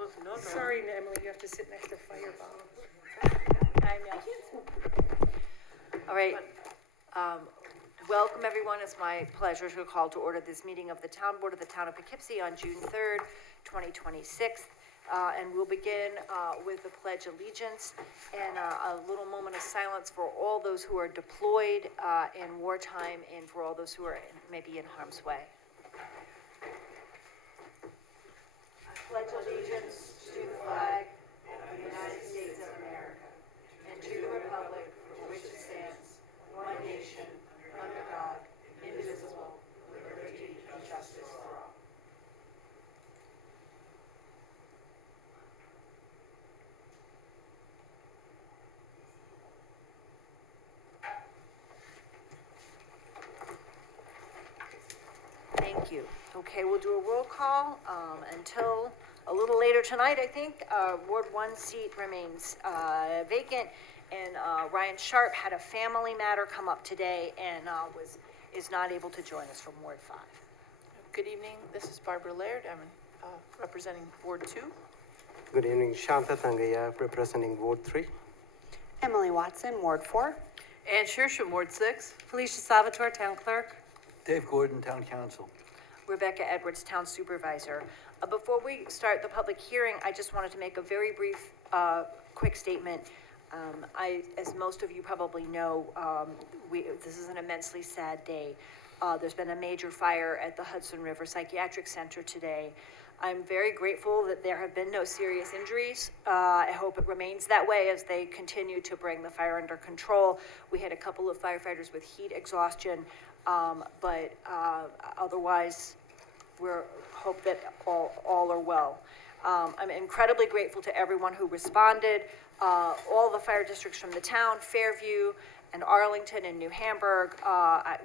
No, Sorry, Emily, you have to sit next to Fireball. I know. All right. Welcome, everyone. It's my pleasure to call to order this meeting of the Town Board of the Town of Poughkeepsie on June 3rd, 2026. And we'll begin with the Pledge of Allegiance and a little moment of silence for all those who are deployed in wartime and for all those who are maybe in harm's way. I pledge allegiance to the flag of the United States of America and to the republic for which it stands, one nation, under God, indivisible, with liberty and justice for all. Thank you. Okay, we'll do a roll call until a little later tonight, I think. Ward 1 seat remains vacant, and Ryan Sharp had a family matter come up today and is not able to join us from Ward 5. Good evening. This is Barbara Laird. I'm representing Ward 2. Good evening, Shanta Thangaya, representing Ward 3. Emily Watson, Ward 4. Ann Shersham, Ward 6. Felicia Salvatore, Town Clerk. Dave Gordon, Town Council. Rebecca Edwards, Town Supervisor. Before we start the public hearing, I just wanted to make a very brief, quick statement. As most of you probably know, this is an immensely sad day. There's been a major fire at the Hudson River Psychiatric Center today. I'm very grateful that there have been no serious injuries. I hope it remains that way as they continue to bring the fire under control. We had a couple of firefighters with heat exhaustion, but otherwise, we hope that all are well. I'm incredibly grateful to everyone who responded. All the fire districts from the town, Fairview and Arlington and New Hamburg,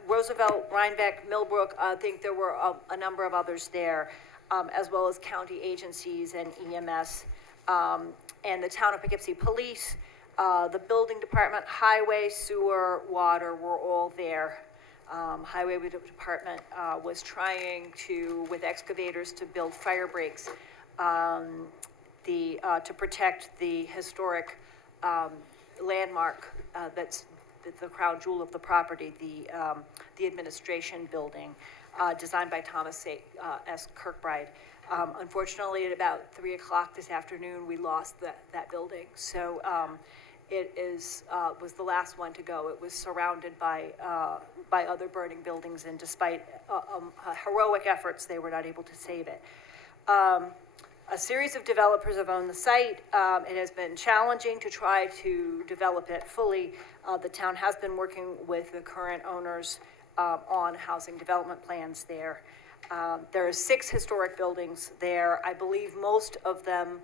Roosevelt, Rhinebeck, Millbrook, I think there were a number of others there, as well as county agencies and EMS, and the town of Poughkeepsie Police, the building department, highway, sewer, water were all there. Highway department was trying to, with excavators, to build fire breaks to protect the historic landmark that's the crown jewel of the property, the administration building, designed by Thomas S. Kirkbride. Unfortunately, at about 3 o'clock this afternoon, we lost that building. So it was the last one to go. It was surrounded by other burning buildings, and despite heroic efforts, they were not able to save it. A series of developers have owned the site. It has been challenging to try to develop it fully. The town has been working with the current owners on housing development plans there. There are 6 historic buildings there. I believe most of them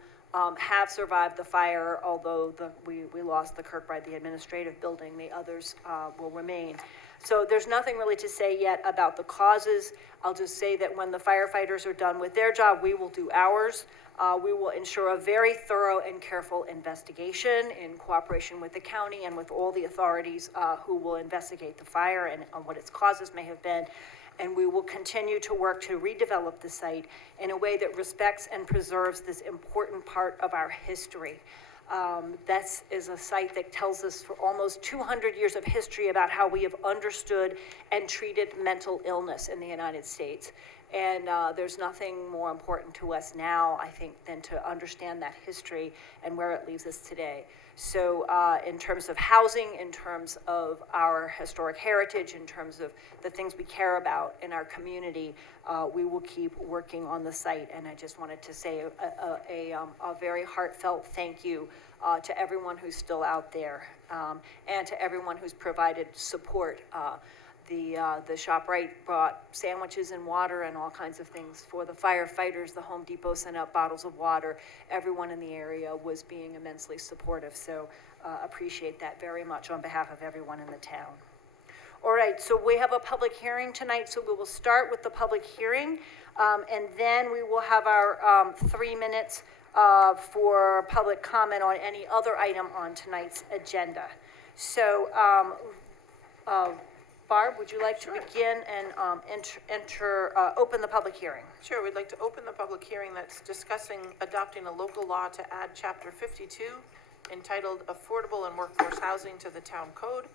have survived the fire, although we lost the Kirkbride, the administrative building. The others will remain. So there's nothing really to say yet about the causes. I'll just say that when the firefighters are done with their job, we will do ours. We will ensure a very thorough and careful investigation in cooperation with the county and with all the authorities who will investigate the fire and what its causes may have been. And we will continue to work to redevelop the site in a way that respects and preserves this important part of our history. That is a site that tells us for almost 200 years of history about how we have understood and treated mental illness in the United States. And there's nothing more important to us now, I think, than to understand that history and where it leaves us today. So in terms of housing, in terms of our historic heritage, in terms of the things we care about in our community, we will keep working on the site. And I just wanted to say a very heartfelt thank you to everyone who's still out there, and to everyone who's provided support. The ShopRite brought sandwiches and water and all kinds of things for the firefighters. The Home Depot sent out bottles of water. Everyone in the area was being immensely supportive, so appreciate that very much on behalf of everyone in the town. All right, so we have a public hearing tonight, so we will start with the public hearing, and then we will have our 3 minutes for public comment on any other item on tonight's agenda. So, Barb, would you like to begin and open the public hearing? Sure, we'd like to open the public hearing that's discussing adopting a local law to add Chapter 52 entitled Affordable and Workforce Housing to the Town Code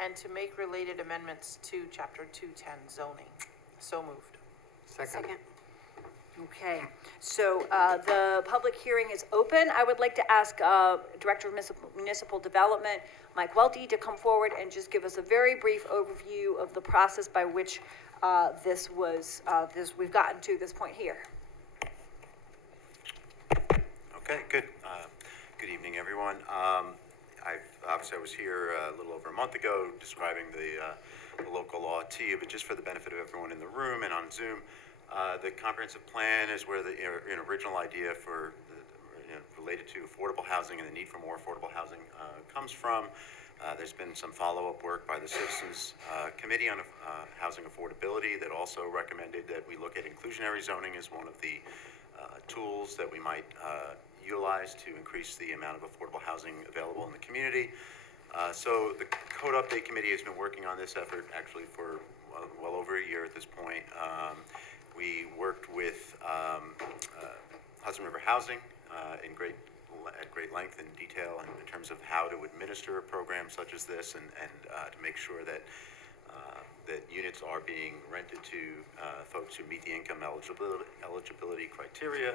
and to make related amendments to Chapter 210 zoning. So moved. Second. Okay, so the public hearing is open. I would like to ask Director of Municipal Development, Mike Welty, to come forward and just give us a very brief overview of the process by which we've gotten to this point here. Okay, good. Good evening, everyone. I was here a little over a month ago describing the local law to you, but just for the benefit of everyone in the room and on Zoom, the comprehensive plan is where the original idea for related to affordable housing and the need for more affordable housing comes from. There's been some follow-up work by the Citizens Committee on Housing Affordability that also recommended that we look at inclusionary zoning as one of the tools that we might utilize to increase the amount of affordable housing available in the community. So the Code Update Committee has been working on this effort actually for well over a year at this point. We worked with Hudson River Housing at great length and detail in terms of how to administer a program such as this and to make sure that that units are being rented to folks who meet the income eligibility criteria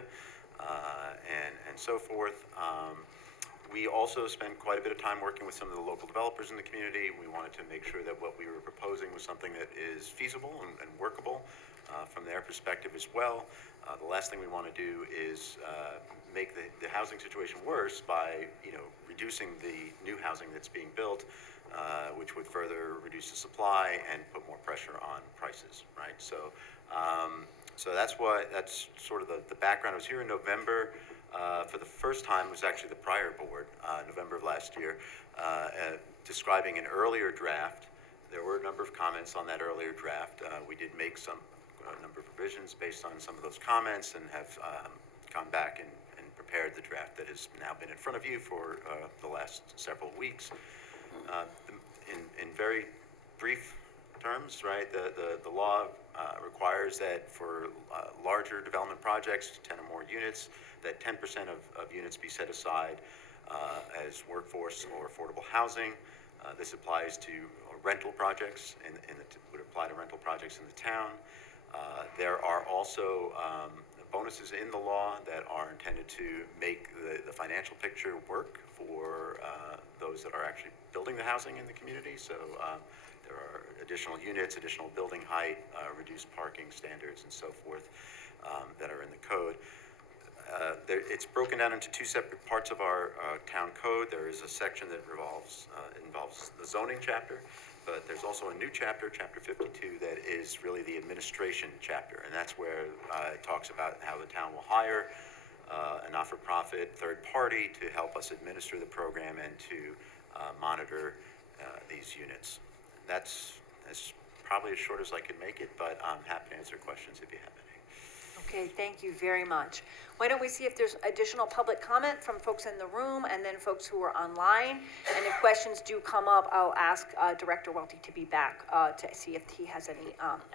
and so forth. We also spent quite a bit of time working with some of the local developers in the community. We wanted to make sure that what we were proposing was something that is feasible and workable from their perspective as well. The last thing we want to do is make the housing situation worse by reducing the new housing that's being built, which would further reduce the supply and put more pressure on prices, right? So that's sort of the background. I was here in November. For the first time, it was actually the prior board, November of last year, describing an earlier draft. There were a number of comments on that earlier draft. We did make a number of revisions based on some of those comments and have gone back and prepared the draft that has now been in front of you for the last several weeks. In very brief terms, right, the law requires that for larger development projects, 10 or more units, that 10% of units be set aside as workforce or affordable housing. This applies to rental projects would apply to rental projects in the town. There are also bonuses in the law that are intended to make the financial picture work for those that are actually building the housing in the community. So there are additional units, additional building height, reduced parking standards, and so forth that are in the code. It's broken down into two separate parts of our town code. There is a section that involves the zoning chapter, but there's also a new chapter, Chapter 52, that is really the administration chapter, and that's where it talks about how the town will hire a not-for-profit third party to help us administer the program and to monitor these units. That's probably as short as I could make it, but I'm happy to answer questions if you have any. Okay, thank you very much. Why don't we see if there's additional public comment from folks in the room and then folks who are online? And if questions do come up, I'll ask Director Welty to be back to see if he has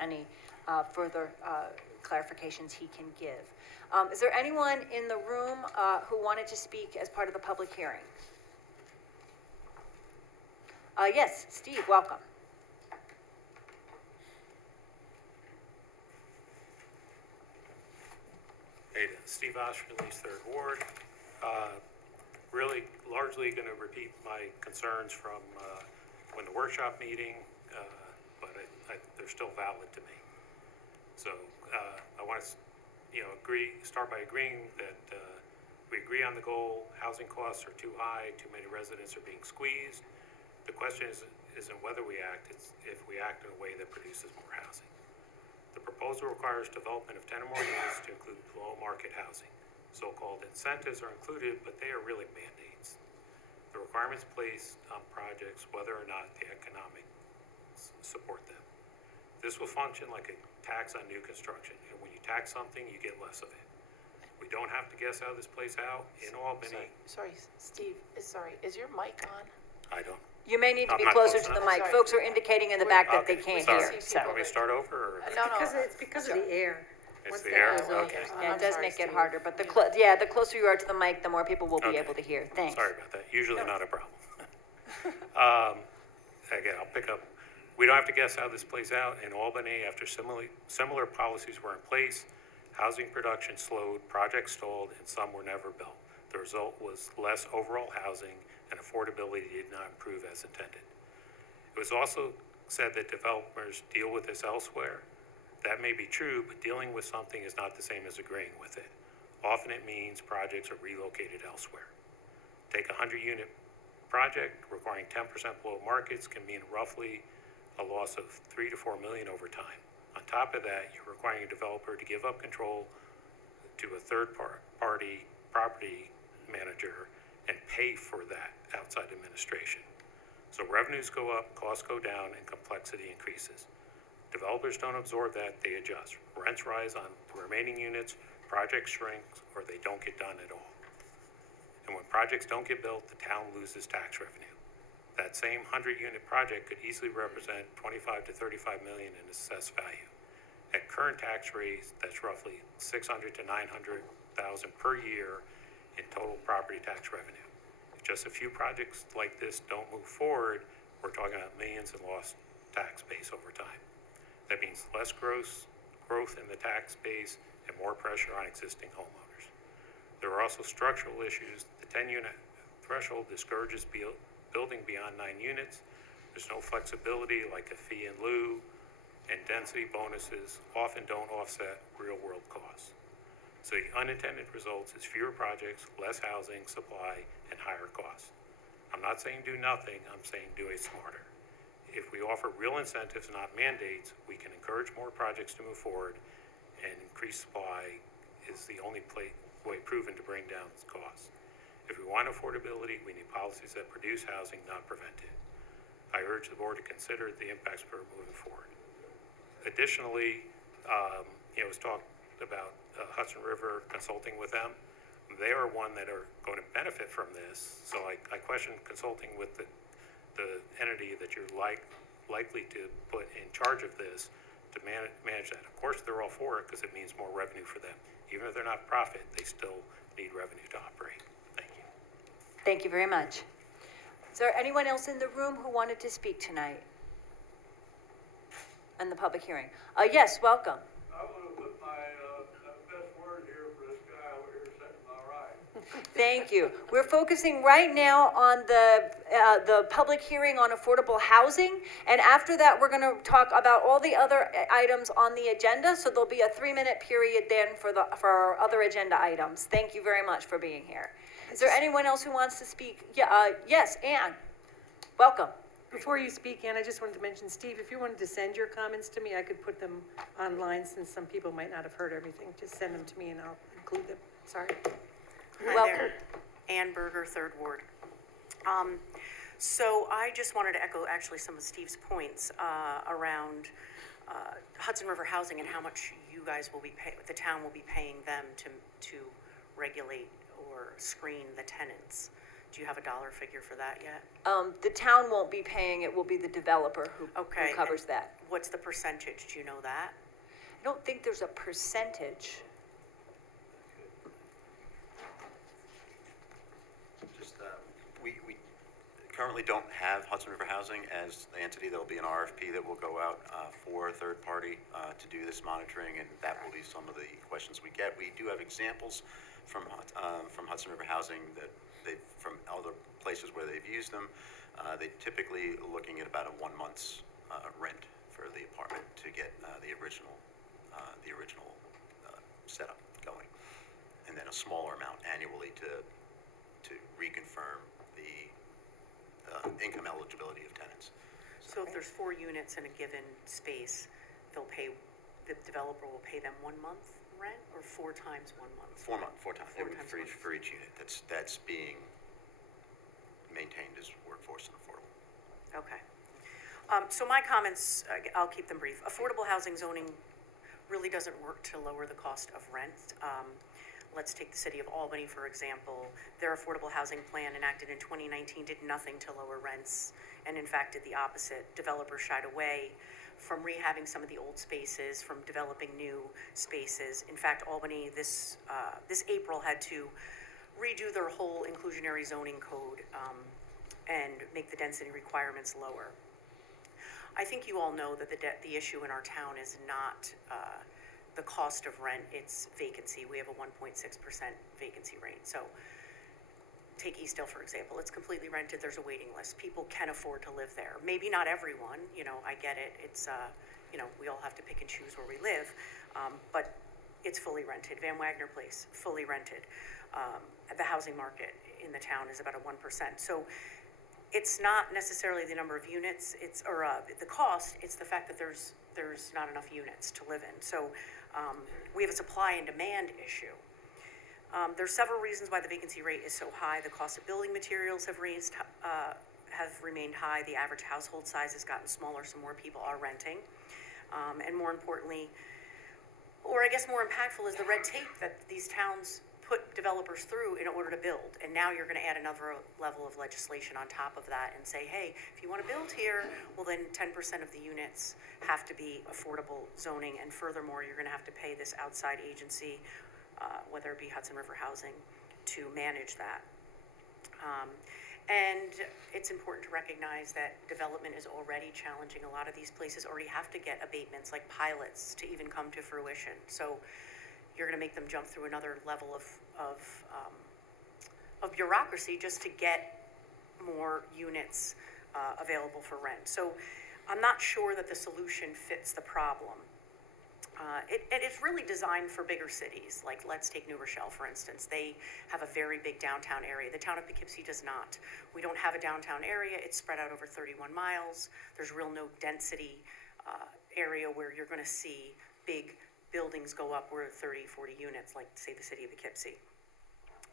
any further clarifications he can give. Is there anyone in the room who wanted to speak as part of the public hearing? Yes, Steve, welcome. Hey, Steve Osterley's Third Ward. Really largely going to repeat my concerns from when the workshop meeting, but they're still valid to me. So I want to, start by agreeing that we agree on the goal. Housing costs are too high. Too many residents are being squeezed. The question isn't whether we act; it's if we act in a way that produces more housing. The proposal requires development of 10 or more units to include below-market housing. So-called incentives are included, but they are really mandates. The requirements placed on projects whether or not the economics support them. This will function like a tax on new construction, and when you tax something, you get less of it. We don't have to guess how this plays out in Albany. Sorry, Steve, is your mic on? I don't. You may need to I'm be not closer close to the enough. mic. Folks are indicating in the back that they Okay, can't sorry. hear, so. Want me to start over, or? No, no. It's because of the air. It's Once the that air? goes over. Okay. Yeah, I'm it does sorry, make it Steve. harder, but the closer you are to the mic, the more people will be Okay. able to hear. Thanks. Sorry about that. Usually not a problem. Again, I'll pick up, we don't have to guess how this plays out. In Albany, after similar policies were in place, housing production slowed, projects stalled, and some were never built. The result was less overall housing, and affordability did not improve as intended. It was also said that developers deal with this elsewhere. That may be true, but dealing with something is not the same as agreeing with it. Often it means projects are relocated elsewhere. Take a 100-unit project requiring 10% below markets can mean roughly a loss of 3 to 4 million over time. On top of that, you're requiring a developer to give up control to a third-party property manager and pay for that outside administration. So revenues go up, costs go down, and complexity increases. Developers don't absorb that, they adjust. Rents rise on the remaining units, projects shrink, or they don't get done at all. And when projects don't get built, the town loses tax revenue. That same 100-unit project could easily represent 25 to 35 million in assessed value. At current tax rates, that's roughly 600 to 900,000 per year in total property tax revenue. If just a few projects like this don't move forward, we're talking about millions in lost tax base over time. That means less growth in the tax base and more pressure on existing homeowners. There are also structural issues. The 10-unit threshold discourages building beyond 9 units. There's no flexibility like a fee in lieu, and density bonuses often don't offset real-world costs. So the unintended results is fewer projects, less housing supply, and higher costs. I'm not saying do nothing, I'm saying do it smarter. If we offer real incentives, not mandates, we can encourage more projects to move forward, and increased supply is the only way proven to bring down costs. If we want affordability, we need policies that produce housing, not prevent it. I urge the board to consider the impacts for moving forward. Additionally, it was talked about Hudson River consulting with them. They are one that are going to benefit from this, so I question consulting with the entity that you're likely to put in charge of this to manage that. Of course, they're all for it because it means more revenue for them. Even if they're not profit, they still need revenue to operate. Thank you. Thank you very much. Is there anyone else in the room who wanted to speak tonight? In the public hearing? Yes, welcome. I want to put my best word here for this guy over here sitting on my right. Thank you. We're focusing right now on the public hearing on affordable housing, and after that, we're going to talk about all the other items on the agenda. So there'll be a 3-minute period then for our other agenda items. Thank you very much for being here. Is there anyone else who wants to speak? Yeah, yes, Ann. Welcome. Before you speak, Ann, I just wanted to mention, Steve, if you wanted to send your comments to me, I could put them online since some people might not have heard everything. Just send them to me and I'll include them. Sorry. Hi Welcome. there. Ann Berger, Third Ward. So I just wanted to echo actually some of Steve's points around Hudson River Housing and how much you guys will be the town will be paying them to regulate or screen the tenants. Do you have a dollar figure for that yet? The town won't be paying, it will be the developer who covers and that. What's the percentage? Do you know that? I don't think there's a percentage. Just, we currently don't have Hudson River Housing as the entity. There'll be an RFP that will go out for a third party to do this monitoring, and that will be some of the questions we get. We do have examples from Hudson River Housing that from other places where they've used them. They typically looking at about a 1 month's rent for the apartment to get the original setup going, and then a smaller amount annually to reconfirm the income eligibility of tenants. So if there's 4 units in a given space, the developer will pay them 1 month rent or 4 times 1 month? 4 months, 4 times, Four times for each unit. That's being maintained as workforce and affordable. Okay. So my comments, I'll keep them brief. Affordable housing zoning really doesn't work to lower the cost of rent. Let's take the city of Albany, for example. Their affordable housing plan enacted in 2019 did nothing to lower rents, and in fact did the opposite. Developers shied away from rehabbing some of the old spaces, from developing new spaces. In fact, Albany this April had to redo their whole inclusionary zoning code and make the density requirements lower. I think you all know that the issue in our town is not the cost of rent, it's vacancy. We have a 1.6% vacancy rate. So take Eastdale, for example. It's completely rented. There's a waiting list. People can afford to live there. Maybe not everyone, I get it. It's, we all have to pick and choose where we live. But it's fully rented. Van Wagner Place, fully rented. The housing market in the town is about a 1%. So it's not necessarily the number of units, or the cost, it's the fact that there's not enough units to live in. So we have a supply and demand issue. There's several reasons why the vacancy rate is so high. The cost of building materials have remained high. The average household size has gotten smaller, so more people are renting. And more importantly, or I guess more impactful, is the red tape that these towns put developers through in order to build. And now you're gonna add another level of legislation on top of that and say, hey, if you wanna build here, well then 10% of the units have to be affordable zoning. And furthermore, you're gonna have to pay this outside agency, whether it be Hudson River Housing, to manage that. And it's important to recognize that development is already challenging. A lot of these places already have to get abatements like pilots to even come to fruition. So you're gonna make them jump through another level of bureaucracy just to get more units available for rent. So I'm not sure that the solution fits the problem. And it's really designed for bigger cities, like let's take New Rochelle, for instance. They have a very big downtown area. The town of Poughkeepsie does not. We don't have a downtown area. It's spread out over 31 miles. There's no density area where you're gonna see big buildings go up where 30, 40 units, like say the city of Poughkeepsie.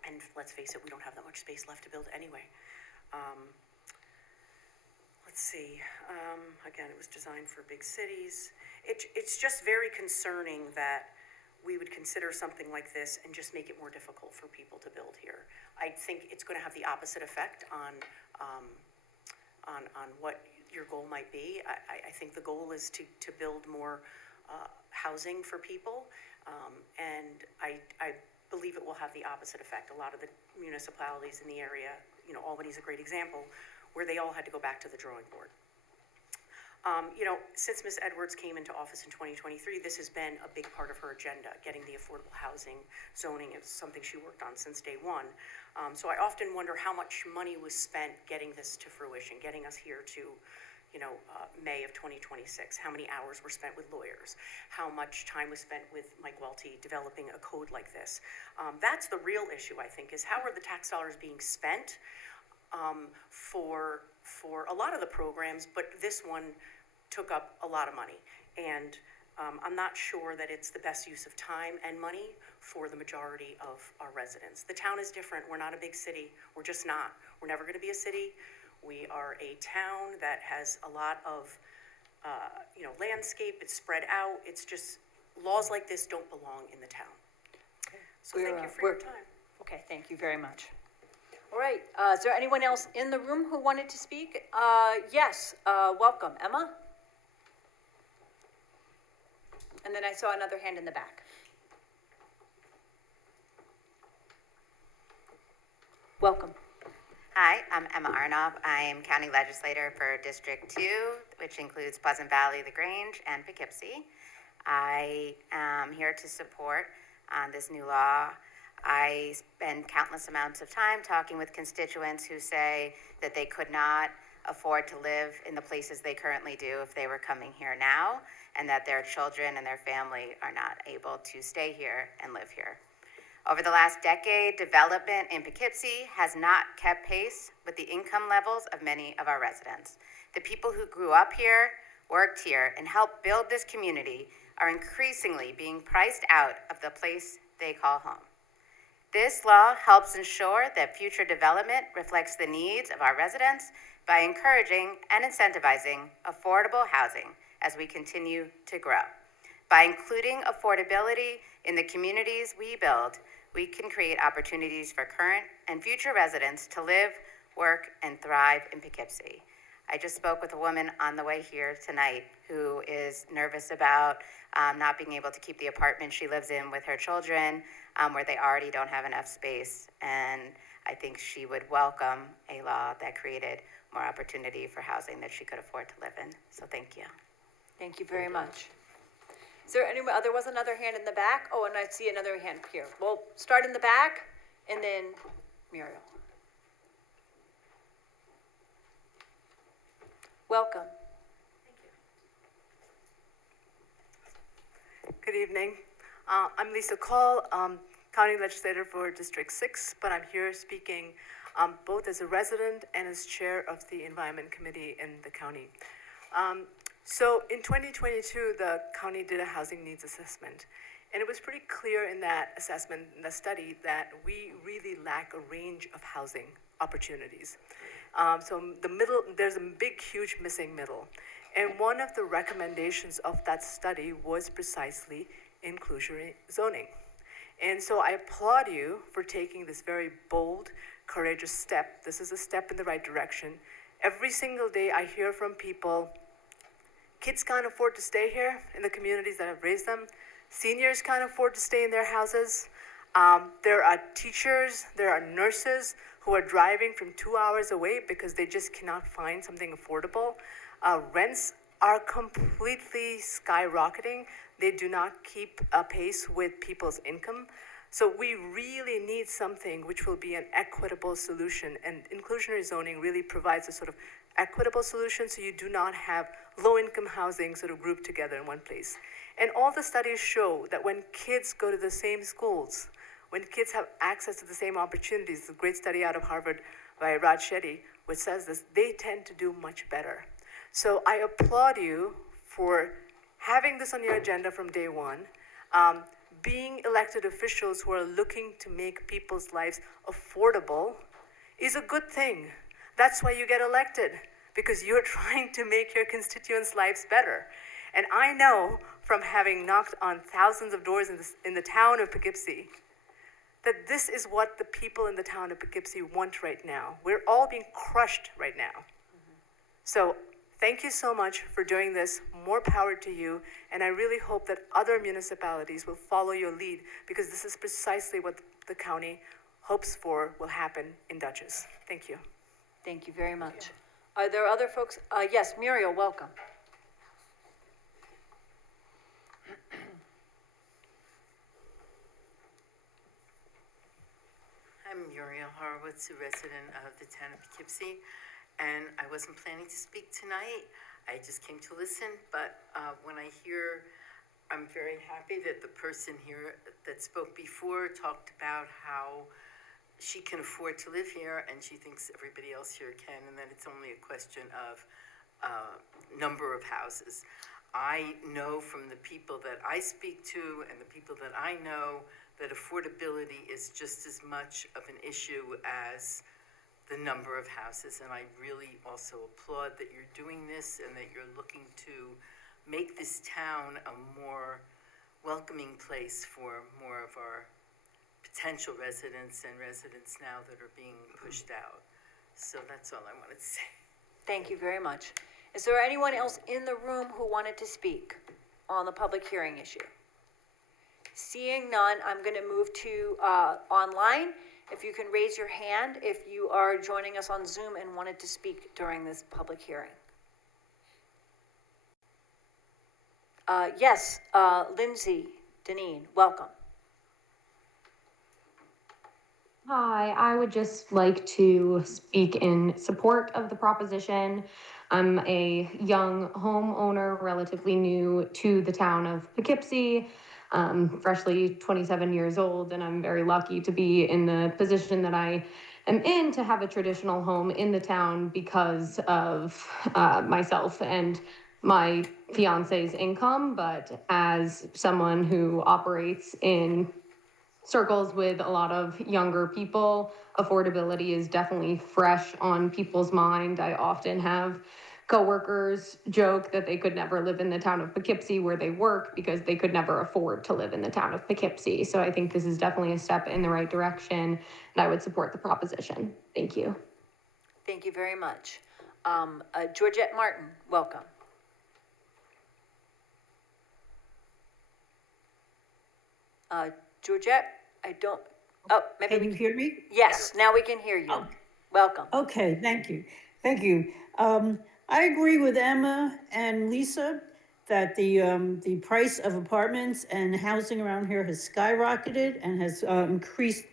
And let's face it, we don't have that much space left to build anyway. Let's see, again, it was designed for big cities. It's just very concerning that we would consider something like this and just make it more difficult for people to build here. I think it's gonna have the opposite effect on what your goal might be. I think the goal is to build more housing for people, and I believe it will have the opposite effect. A lot of the municipalities in the area, Albany's a great example, where they all had to go back to the drawing board. Since Ms. Edwards came into office in 2023, this has been a big part of her agenda, getting the affordable housing zoning. It's something she worked on since day one. So I often wonder how much money was spent getting this to fruition, getting us here to May of 2026, how many hours were spent with lawyers, how much time was spent with Mike Welty developing a code like this. That's the real issue, I think, is how are the tax dollars being spent for a lot of the programs, but this one took up a lot of money. And I'm not sure that it's the best use of time and money for the majority of our residents. The town is different. We're not a big city. We're just not. We're never gonna be a city. We are a town that has a lot of, landscape. It's spread out. It's just, laws like this don't belong in the town. So thank you for your time. Okay, thank you very much. All right, is there anyone else in the room who wanted to speak? Yes, welcome. Emma? And then I saw another hand in the back. Welcome. Hi, I'm Emma Arnoff. I'm County Legislator for District 2, which includes Pleasant Valley, The Grange, and Poughkeepsie. I am here to support this new law. I spend countless amounts of time talking with constituents who say that they could not afford to live in the places they currently do if they were coming here now, and that their children and their family are not able to stay here and live here. Over the last decade, development in Poughkeepsie has not kept pace with the income levels of many of our residents. The people who grew up here, worked here, and helped build this community are increasingly being priced out of the place they call home. This law helps ensure that future development reflects the needs of our residents by encouraging and incentivizing affordable housing as we continue to grow. By including affordability in the communities we build, we can create opportunities for current and future residents to live, work, and thrive in Poughkeepsie. I just spoke with a woman on the way here tonight who is nervous about not being able to keep the apartment she lives in with her children, where they already don't have enough space. And I think she would welcome a law that created more opportunity for housing that she could afford to live in. So thank you. Thank you very much. Is there anyone, there was another hand in the back? Oh, and I see another hand here. We'll start in the back and then Muriel. Welcome. Good evening. I'm Lisa Call, County Legislator for District 6, but I'm here speaking both as a resident and as chair of the Environment Committee in the county. So in 2022, the county did a housing needs assessment, and it was pretty clear in that assessment, in the study, that we really lack a range of housing opportunities. So the middle, there's a big, huge missing middle. And one of the recommendations of that study was precisely inclusionary zoning. And so I applaud you for taking this very bold, courageous step. This is a step in the right direction. Every single day I hear from people, kids can't afford to stay here in the communities that have raised them. Seniors can't afford to stay in their houses. There are teachers, there are nurses who are driving from 2 hours away because they just cannot find something affordable. Rents are completely skyrocketing. They do not keep pace with people's income. So we really need something which will be an equitable solution, and inclusionary zoning really provides a sort of equitable solution so you do not have low-income housing sort of grouped together in one place. And all the studies show that when kids go to the same schools, when kids have access to the same opportunities, a great study out of Harvard by Raj Shetty, which says this, they tend to do much better. So I applaud you for having this on your agenda from day one. Being elected officials who are looking to make people's lives affordable is a good thing. That's why you get elected, because you're trying to make your constituents' lives better. And I know from having knocked on thousands of doors in the town of Poughkeepsie, that this is what the people in the town of Poughkeepsie want right now. We're all being crushed right now. So thank you so much for doing this. More power to you. And I really hope that other municipalities will follow your lead, because this is precisely what the county hopes for will happen in Dutchess. Thank you. Thank you very much. Are there other folks? Yes, Muriel, welcome. I'm Muriel Horowitz, a resident of the town of Poughkeepsie, and I wasn't planning to speak tonight. I just came to listen, but when I hear, I'm very happy that the person here that spoke before talked about how she can afford to live here and she thinks everybody else here can, and that it's only a question of number of houses. I know from the people that I speak to and the people that I know that affordability is just as much of an issue as the number of houses. And I really also applaud that you're doing this and that you're looking to make this town a more welcoming place for more of our potential residents and residents now that are being pushed out. So that's all I wanted to say. Thank you very much. Is there anyone else in the room who wanted to speak on the public hearing issue? Seeing none, I'm going to move to online. If you can raise your hand if you are joining us on Zoom and wanted to speak during this public hearing. Yes, Lindsay Deneen, welcome. Hi, I would just like to speak in support of the proposition. I'm a young homeowner, relatively new to the town of Poughkeepsie, freshly 27 years old, and I'm very lucky to be in the position that I am in to have a traditional home in the town because of myself and my fiance's income. But as someone who operates in circles with a lot of younger people, affordability is definitely fresh on people's mind. I often have coworkers joke that they could never live in the town of Poughkeepsie where they work because they could never afford to live in the town of Poughkeepsie. So I think this is definitely a step in the right direction, and I would support the proposition. Thank you. Thank you very much. Georgette Martin, welcome. Georgette, I don't, oh, maybe Can you hear me? yes, now we can hear you. Oh. Welcome. Okay, thank you. Thank you. I agree with Emma and Lisa that the price of apartments and housing around here has skyrocketed and has increased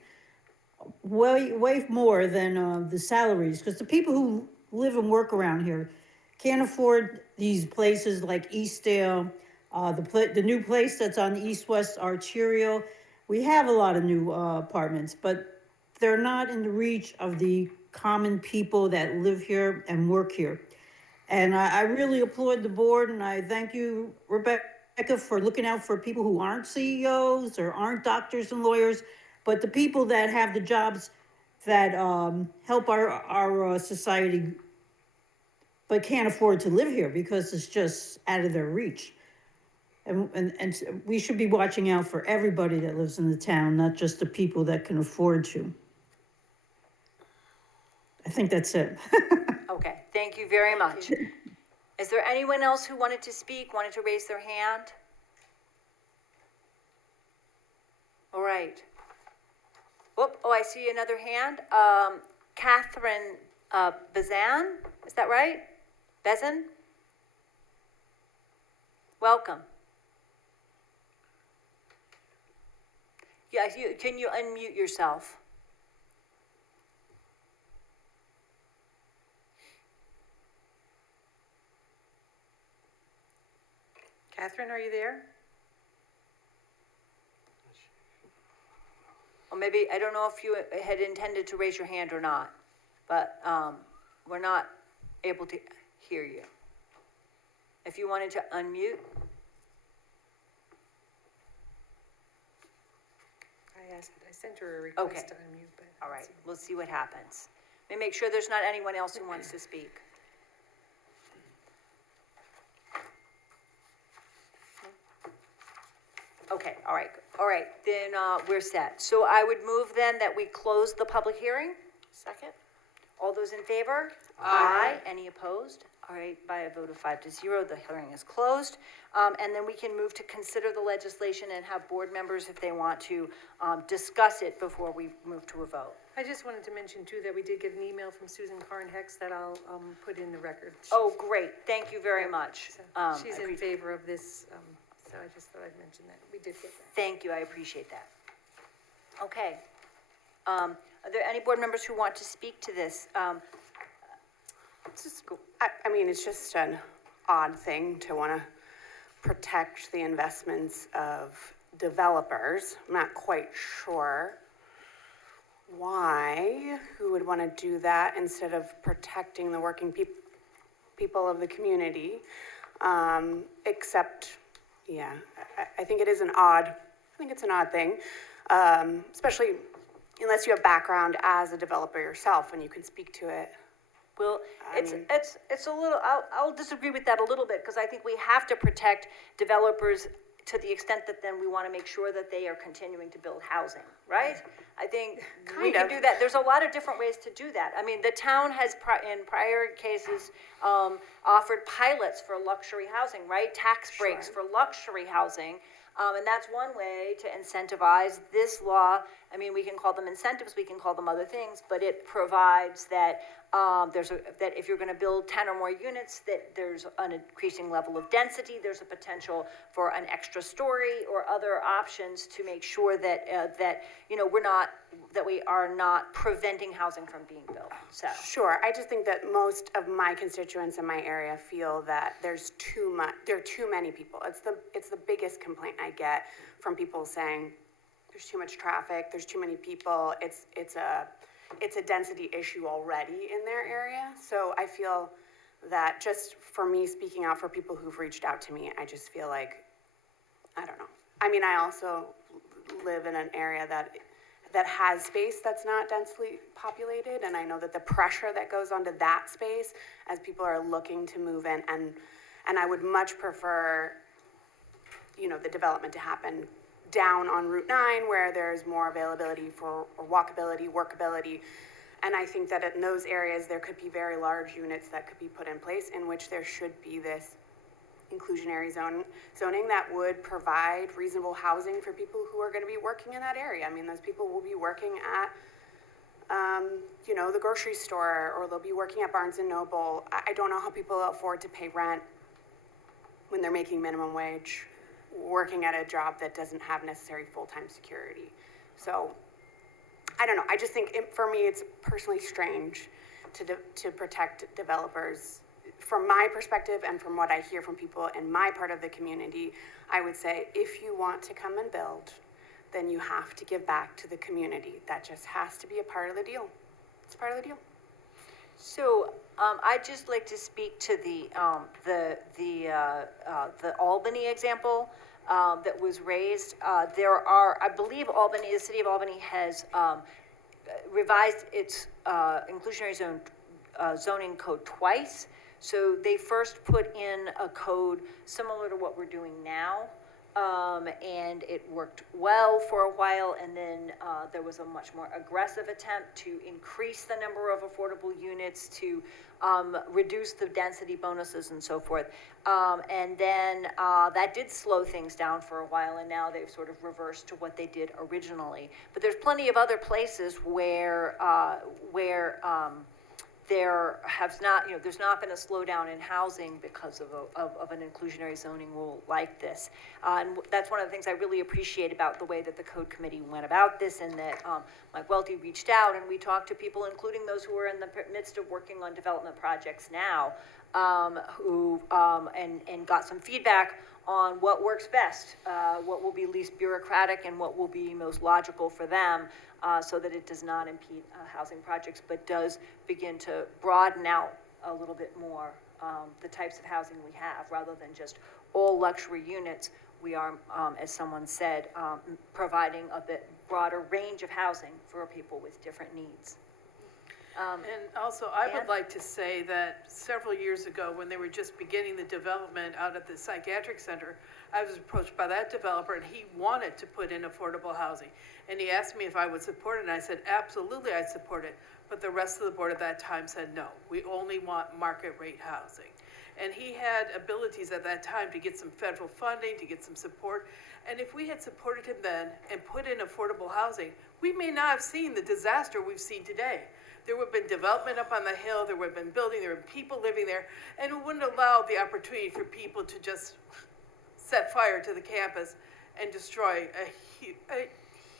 way more than the salaries. Because the people who live and work around here can't afford these places like Eastdale, the new place that's on the east-west arterial. We have a lot of new apartments, but they're not in the reach of the common people that live here and work here. And I really applaud the board, and I thank you, Rebecca, for looking out for people who aren't CEOs or aren't doctors and lawyers, but the people that have the jobs that help our society, but can't afford to live here because it's just out of their reach. And we should be watching out for everybody that lives in the town, not just the people that can afford to. I think that's it. Okay, thank you very much. Is there anyone else who wanted to speak, wanted to raise their hand? All right. Whoop, oh, I see another hand. Catherine Bazan, is that right? Bezan? Welcome. Yeah, can you unmute yourself? Catherine, are you there? Or maybe, I don't know if you had intended to raise your hand or not, but we're not able to hear you. If you wanted to unmute. I sent her a request Okay. to unmute, but. All right, we'll see what happens. Let me make sure there's not anyone else who wants to speak. Okay, all right, then we're set. So I would move then that we close the public hearing. Second? All those in favor? Aye. Any opposed? All right, by a vote of 5-0, the hearing is closed. And then we can move to consider the legislation and have board members, if they want to, discuss it before we move to a vote. I just wanted to mention too that we did get an email from Susan Carn-Hex that I'll put in the record. Oh, great, thank you very much. So she's in favor of this, so I just thought I'd mention that. We did get that. Thank you, I appreciate that. Okay. Are there any board members who want to speak to this? I mean, it's just an odd thing to want to protect the investments of developers. I'm not quite sure why, who would want to do that instead of protecting the working people of the community. Except, yeah, I think it's an odd thing, especially unless you have background as a developer yourself and you can speak to it. Well, it's a little, I'll disagree with that a little bit, because I think we have to protect developers to the extent that then we want to make sure that they are continuing to build housing, right? I think we can do that. There's a lot of different ways to do that. I mean, the town has, in prior cases, offered pilots for luxury housing, right? Tax breaks for luxury housing. And that's one way to incentivize. This law, I mean, we can call them incentives, we can call them other things, but it provides that that if you're going to build 10 or more units, that there's an increasing level of density, there's a potential for an extra story or other options to make sure that you know, we are not preventing housing from being built. So Sure, I just think that most of my constituents in my area feel that there are too many people. It's the biggest complaint I get from people saying there's too much traffic, there's too many people. It's a density issue already in their area. So I feel that just for me speaking out for people who've reached out to me, I just feel like, I don't know. I mean, I also live in an area that that has space that's not densely populated, and I know that the pressure that goes onto that space as people are looking to move in, and I would much prefer, you know, the development to happen down on Route 9 where there's more availability for walkability, workability. And I think that in those areas, there could be very large units that could be put in place in which there should be this inclusionary zoning that would provide reasonable housing for people who are gonna be working in that area. I mean, those people will be working at, you know, the grocery store, or they'll be working at Barnes and Noble. I don't know how people afford to pay rent when they're making minimum wage, working at a job that doesn't have necessary full-time security. So, I don't know, I just think, for me, it's personally strange to protect developers. From my perspective and from what I hear from people in my part of the community, I would say, if you want to come and build, then you have to give back to the community. That just has to be a part of the deal. It's part of the deal. So, I'd just like to speak to the Albany example, that was raised. There are, I believe Albany, the city of Albany has, revised its, inclusionary zoning code twice. So they first put in a code similar to what we're doing now, and it worked well for a while, and then there was a much more aggressive attempt to increase the number of affordable units, to reduce the density bonuses and so forth. And then that did slow things down for a while, and now they've sort of reversed to what they did originally. But there's plenty of other places where there has not, you know, there's not been a slowdown in housing because of an inclusionary zoning rule like this. And that's one of the things I really appreciate about the way that the Code Committee went about this, and that Mike Welty reached out and we talked to people, including those who are in the midst of working on development projects now, and got some feedback on what works best, what will be least bureaucratic and what will be most logical for them, so that it does not impede housing projects, but does begin to broaden out a little bit more the types of housing we have, rather than just all luxury units. We are, as someone said, providing a bit broader range of housing for people with different needs. And also, I would like to say that several years ago, when they were just beginning the development out at the psychiatric center, I was approached by that developer, and he wanted to put in affordable housing. And he asked me if I would support it, and I said, absolutely, I'd support it. But the rest of the board at that time said, no, we only want market rate housing. And he had abilities at that time to get some federal funding, to get some support. And if we had supported him then and put in affordable housing, we may not have seen the disaster we've seen today. There would have been development up on the hill, there would have been building, there would have been people living there, and it wouldn't allow the opportunity for people to just set fire to the campus and destroy a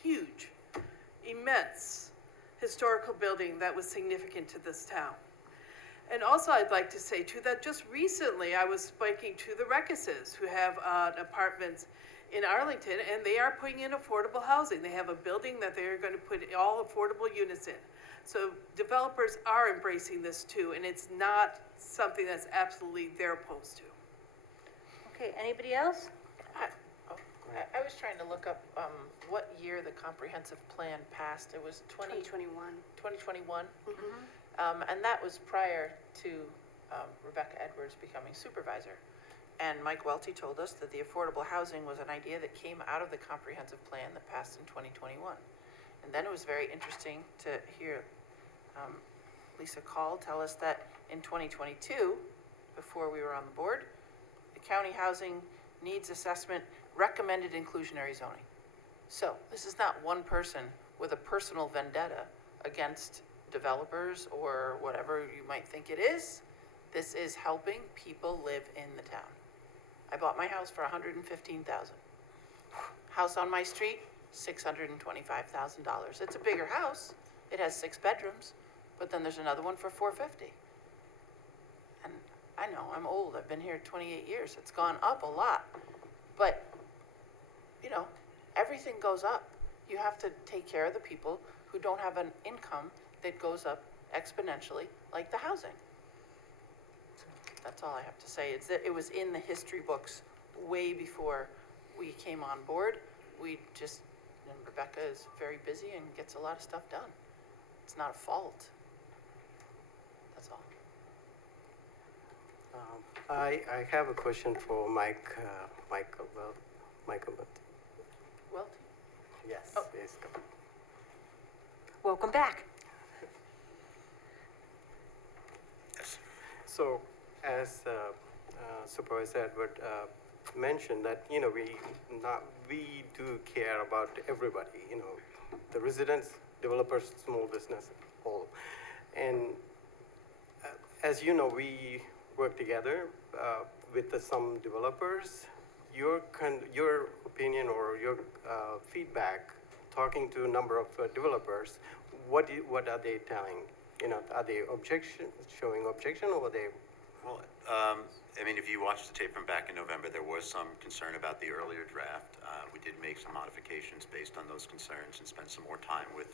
huge, immense historical building that was significant to this town. And also, I'd like to say too, that just recently I was speaking to the Reckises, who have apartments in Arlington, and they are putting in affordable housing. They have a building that they're going to put all affordable units in. So developers are embracing this too, and it's not something that's absolutely they're opposed to. Okay, anybody else? I was trying to look up what year the comprehensive plan passed. It was 2021. 2021? Mm-hmm. And that was prior to Rebecca Edwards becoming supervisor. And Mike Welty told us that the affordable housing was an idea that came out of the comprehensive plan that passed in 2021. And then it was very interesting to hear Lisa Call tell us that in 2022, before we were on the board, the county housing needs assessment recommended inclusionary zoning. So this is not one person with a personal vendetta against developers or whatever you might think it is. This is helping people live in the town. I bought my house for $115,000. House on my street, $625,000. It's a bigger house. It has 6 bedrooms, but then there's another one for $450,000. And I know, I'm old. I've been here 28 years. It's gone up a lot. But, you know, everything goes up. You have to take care of the people who don't have an income that goes up exponentially, like the housing. That's all I have to say. It's that it was in the history books way before we came on board. We just And Rebecca is very busy and gets a lot of stuff done. It's not a fault. That's all. I have a question for Michael. Well, Yes, Oh. please come. Welcome back. Yes. So, as Supervisor Edward mentioned, that we do care about everybody. The residents, developers, small business, all. And as you know, we work together with some developers. Your opinion or your feedback, talking to a number of developers, what are they telling? Are they showing objection, or are they? Well, I mean, if you watched the tape from back in November, there was some concern about the earlier draft. We did make some modifications based on those concerns and spent some more time with,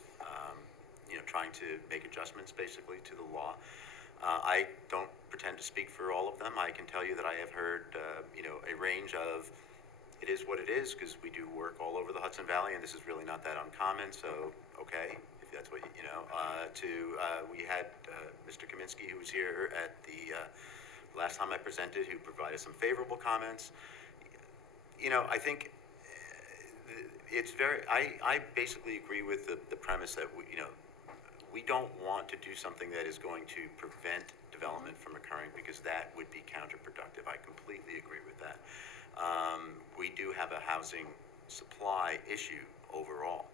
trying to make adjustments basically to the law. I don't pretend to speak for all of them. I can tell you that I have heard, a range of, it is what it is, because we do work all over the Hudson Valley, and this is really not that uncommon, so, okay, if that's what, we had Mr. Kaminsky, who was here at the last time I presented, who provided some favorable comments. I think it's I basically agree with the premise that we don't want to do something that is going to prevent development from occurring, because that would be counterproductive. I completely agree with that. We do have a housing supply issue overall,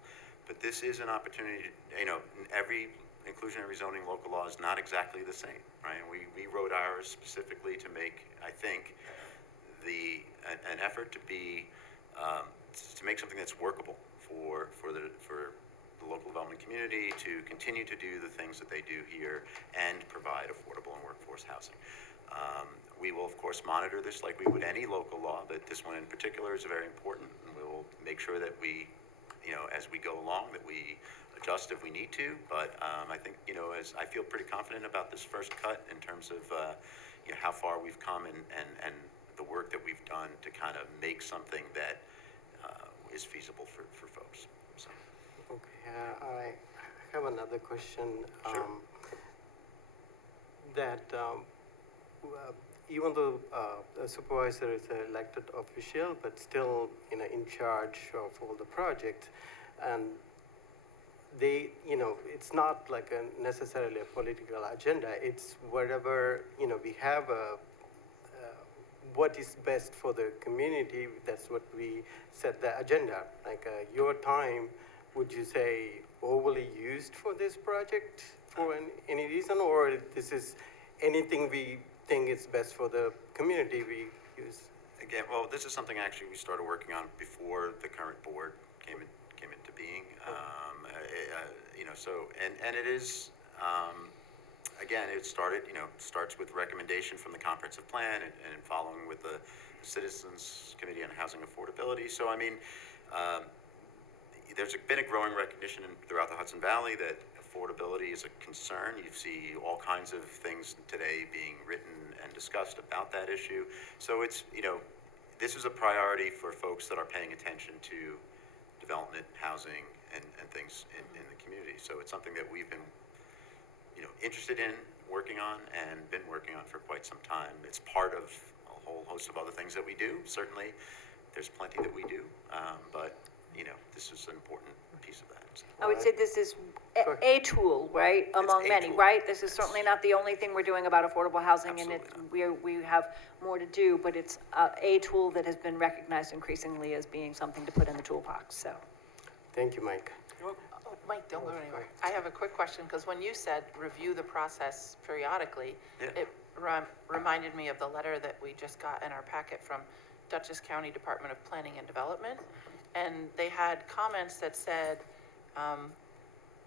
but this is an opportunity to, every inclusionary zoning local law is not exactly the same, right? And we wrote ours specifically to make, I think, an effort to be, to make something that's workable for the local development community to continue to do the things that they do here and provide affordable and workforce housing. We will, of course, monitor this like we would any local law, but this one in particular is very important, and we will make sure that we, as we go along, that we adjust if we need to. But I think, as I feel pretty confident about this first cut in terms of how far we've come and the work that we've done to kind of make something that is feasible for folks. So. Okay, I have another question. Sure. Even though the supervisor is an elected official, but still, in charge of all the projects, and they, it's not like necessarily a political agenda. It's whatever, we have what is best for the community. That's what we set the agenda. Like your time, would you say overly used for this project for any reason, or this is anything we think is best for the community we use? Again, well, this is something actually we started working on before the current board came into being. And it is, again, it starts with recommendation from the comprehensive plan and following with the Citizens Committee on Housing Affordability. So, I mean, there's been a growing recognition throughout the Hudson Valley that affordability is a concern. You see all kinds of things today being written and discussed about that issue. So it's, this is a priority for folks that are paying attention to development, housing, and things in the community. So it's something that we've been, interested in, working on, and been working on for quite some time. It's part of a whole host of other things that we do. Certainly, there's plenty that we do, but this is an important piece of that. So. I would say this is a tool, right, among many, tool. right? This is certainly not the only thing we're doing about affordable housing, and we have more to do, but it's a tool that has been recognized increasingly as being something to put in the toolbox, so. Thank you, Mike. Oh, Mike, don't go anywhere. I have a quick question, because when you said review the process periodically, it reminded me of the letter that we just got in our packet from Dutchess County Department of Planning and Development. And they had comments that said,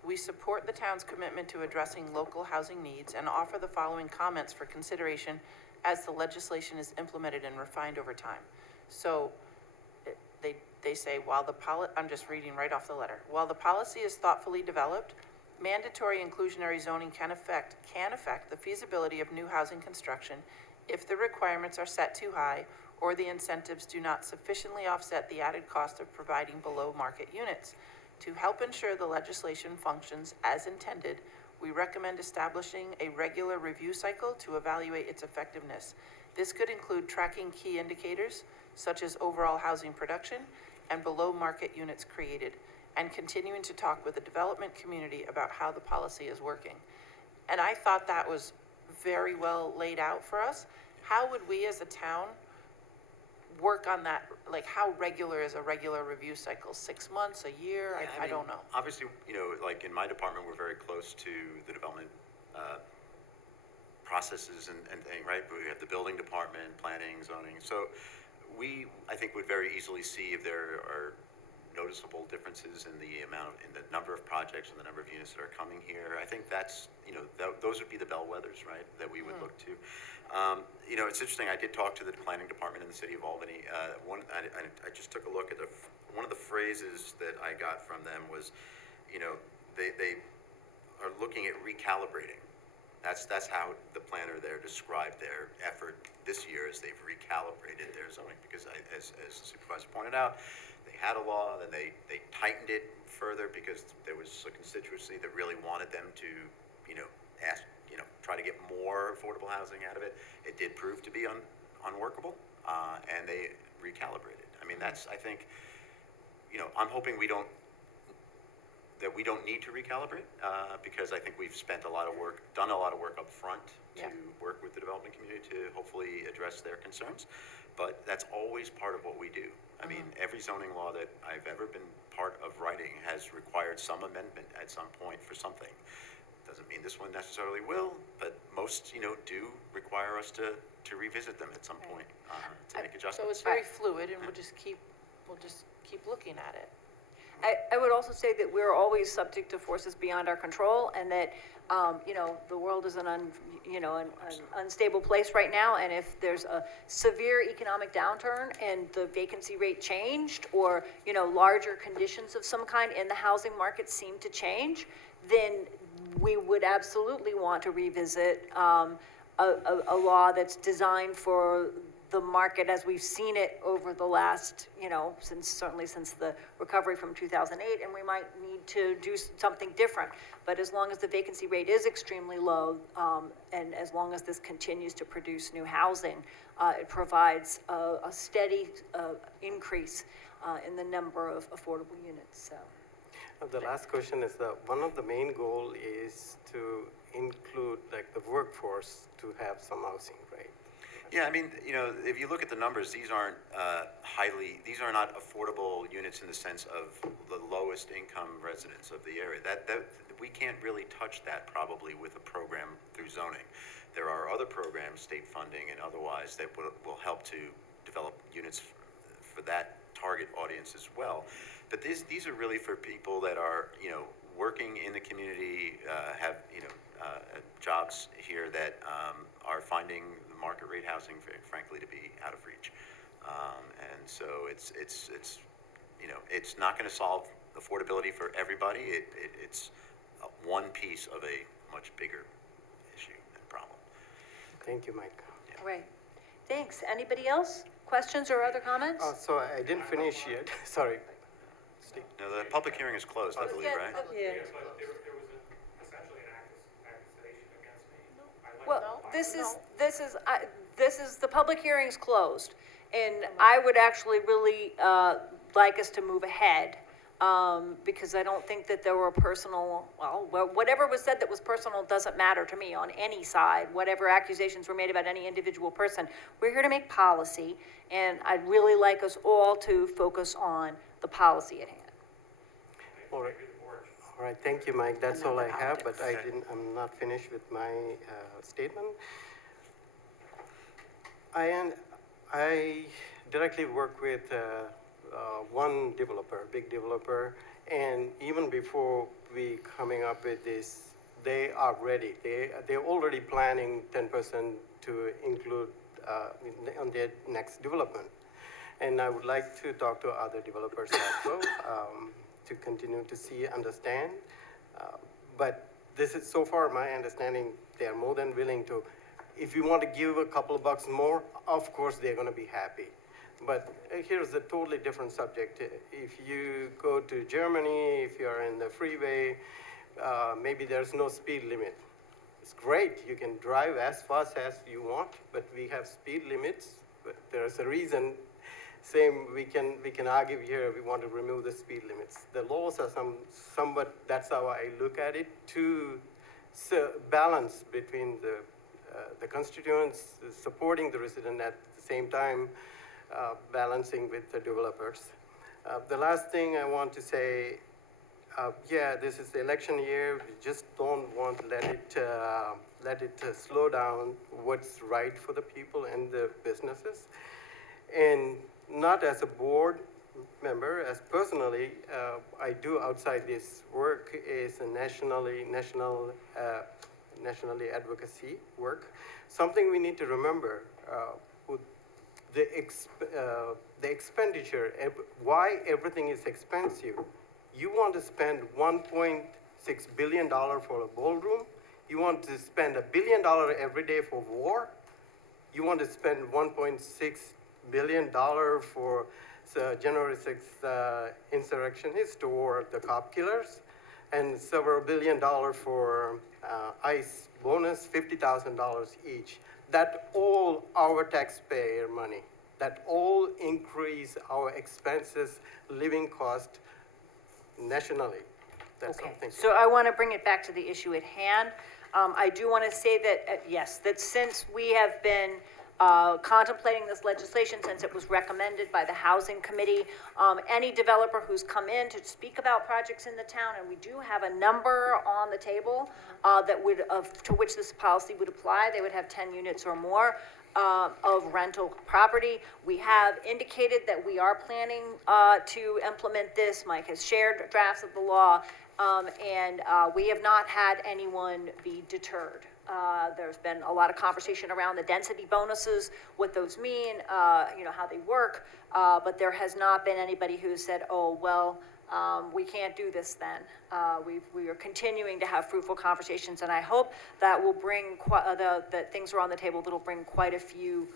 we support the town's commitment to addressing local housing needs and offer the following comments for consideration as the legislation is implemented and refined over time. So they say, I'm just reading right off the letter. While the policy is thoughtfully developed, mandatory inclusionary zoning can affect the feasibility of new housing construction if the requirements are set too high or the incentives do not sufficiently offset the added cost of providing below-market units. To help ensure the legislation functions as intended, we recommend establishing a regular review cycle to evaluate its effectiveness. This could include tracking key indicators, such as overall housing production and below-market units created, and continuing to talk with the development community about how the policy is working. And I thought that was very well laid out for us. How would we as a town work on that? Like, how regular is a regular review cycle? 6 months, a year? I mean, don't know. Obviously, like in my department, we're very close to the development processes and things, right? We have the building department, planning, zoning. So I think would very easily see if there are noticeable differences in the number of projects and the number of units that are coming here. I think that's, those would be the bellwethers, right, that we would look to. It's interesting, I did talk to the planning department in the city of Albany. I just took a look at one of the phrases that I got from them was, they are looking at recalibrating. That's how the planner there described their effort this year, as they've recalibrated their zoning, because as the supervisor pointed out, they had a law, then they tightened it further because there was a constituency that really wanted them to, try to get more affordable housing out of it. It did prove to be unworkable, and they recalibrated. I mean, I think, I'm hoping we don't need to recalibrate, because I think we've done a lot of work up front to work with the development community to hopefully address their concerns. But that's always part of what we do. I mean, every zoning law that I've ever been part of writing has required some amendment at some point for something. Doesn't mean this one necessarily will, but most, do require us to revisit them at some point, to make adjustments. So it's very fluid, and we'll just keep looking at it. I would also say that we're always subject to forces beyond our control, and that, the world is an unstable place right now, and if there's a severe economic downturn and the vacancy rate changed, or, larger conditions of some kind in the housing market seem to change, then we would absolutely want to revisit a law that's designed for the market as we've seen it over the last, certainly since the recovery from 2008, and we might need to do something different. But as long as the vacancy rate is extremely low, and as long as this continues to produce new housing, it provides a steady increase in the number of affordable units, so. The last question is that one of the main goal is to include like the workforce to have some housing, right? Yeah, I mean, if you look at the numbers, these are not affordable units in the sense of the lowest income residents of the area. That we can't really touch that probably with a program through zoning. There are other programs, state funding and otherwise, that will help to develop units for that target audience as well. But these are really for people that are, working in the community, have, jobs here that are finding the market rate housing, frankly, to be out of reach. And so it's not going to solve affordability for everybody. It's one piece of a much bigger issue and problem. Thank you, Mike. All right, thanks. Anybody else? Questions or other comments? So I didn't finish yet. Sorry. No, the public hearing is closed, I believe, right? Yeah. But there was essentially an accusation against me. Well, this is, the public hearing's closed, and I would actually really like us to move ahead, because I don't think that there were personal, whatever was said that was personal doesn't matter to me on any side, whatever accusations were made about any individual person. We're here to make policy, and I'd really like us all to focus on the policy at hand. All right, thank you, Mike. That's all I have, but I'm not finished with my statement. I directly work with one developer, big developer, and even before we coming up with this, they are ready. They're already planning 10% to include on their next development. And I would like to talk to other developers as well, to continue to understand. But this is so far my understanding, they are more than willing to If you want to give a couple of bucks more, of course, they're going to be happy. But here's a totally different subject. If you go to Germany, if you're in the freeway, maybe there's no speed limit. It's great, you can drive as fast as you want, but we have speed limits. But there's a reason. Same, we can argue here, we want to remove the speed limits. The laws are somewhat, that's how I look at it, to balance between the constituents supporting the resident at the same time balancing with the developers. The last thing I want to say, yeah, this is the election year. We just don't want to let it slow down what's right for the people and the businesses. And not as a board member, as personally, I do outside this work is a nationally advocacy work. Something we need to remember with the expenditure, why everything is expensive. You want to spend $1.6 billion for a ballroom. You want to spend $1 billion every day for war. You want to spend $1.6 billion for January 6th insurrectionists or the cop killers, and several billion dollars for ICE bonus, $50,000 each. That all our taxpayer money. That all increase our expenses, living cost nationally. That's Okay, something. so I want to bring it back to the issue at hand. I do want to say that, yes, that since we have been contemplating this legislation, since it was recommended by the Housing Committee, any developer who's come in to speak about projects in the town, and we do have a number on the table that would, to which this policy would apply, they would have 10 units or more of rental property. We have indicated that we are planning to implement this. Mike has shared drafts of the law, and we have not had anyone be deterred. There's been a lot of conversation around the density bonuses, what those mean, you know, how they work, but there has not been anybody who said, oh, well, we can't do this then. We are continuing to have fruitful conversations, and I hope that will bring, that things are on the table that'll bring quite a few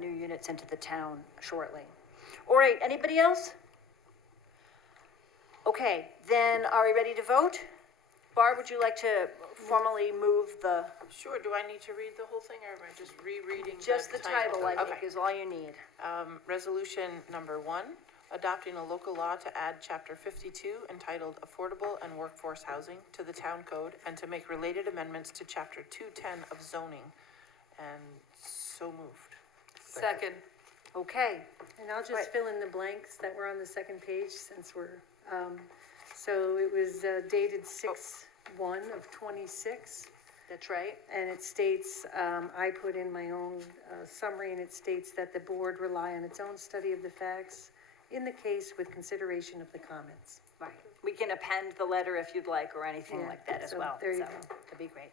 new units into the town shortly. All right, anybody else? Okay, then are we ready to vote? Barb, would you like to formally move the? Sure, do I need to read the whole thing, or am I just rereading Just the title, I think, Okay. is all you need. Resolution number 1, adopting a local law to add Chapter 52 entitled Affordable and Workforce Housing to the Town Code and to make related amendments to Chapter 210 of zoning. And so moved. Second. Okay, And I'll just fill in the blanks that were on the second page since we're, so it was dated 6/1 of '26. that's right. And it states, I put in my own summary, and it states that the board rely on its own study of the facts in the case with consideration of the comments. Right. We can append the letter if you'd like, or anything Yeah, like that as so well. there you So, go. that'd be great.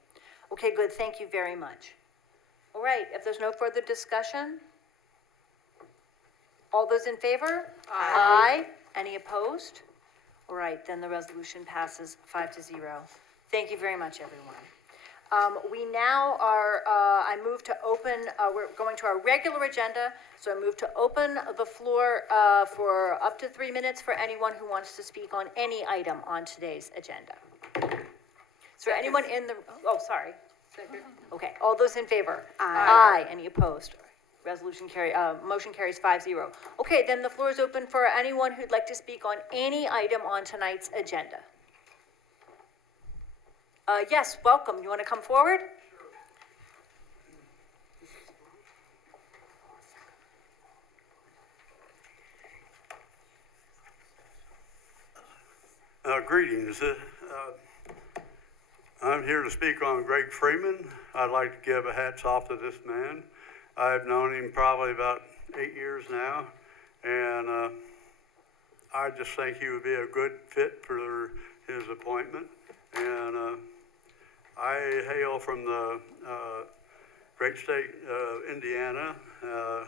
Okay, good, thank you very much. All right, if there's no further discussion? All those in favor? Aye. Any opposed? All right, then the resolution passes 5-0. Thank you very much, everyone. We now are, I move to open, we're going to our regular agenda, so I move to open the floor for up to 3 minutes for anyone who wants to speak on any item on today's agenda. Is there anyone in the, oh, sorry. Okay, all those in favor? Aye. Any opposed? Resolution motion carries 5-0. Okay, then the floor is open for anyone who'd like to speak on any item on tonight's agenda. Yes, welcome. You want to come forward? Greetings. I'm here to speak on Greg Freeman. I'd like to give a hats off to this man. I've known him probably about 8 years now, and I just think he would be a good fit for his appointment. And I hail from the great state of Indiana,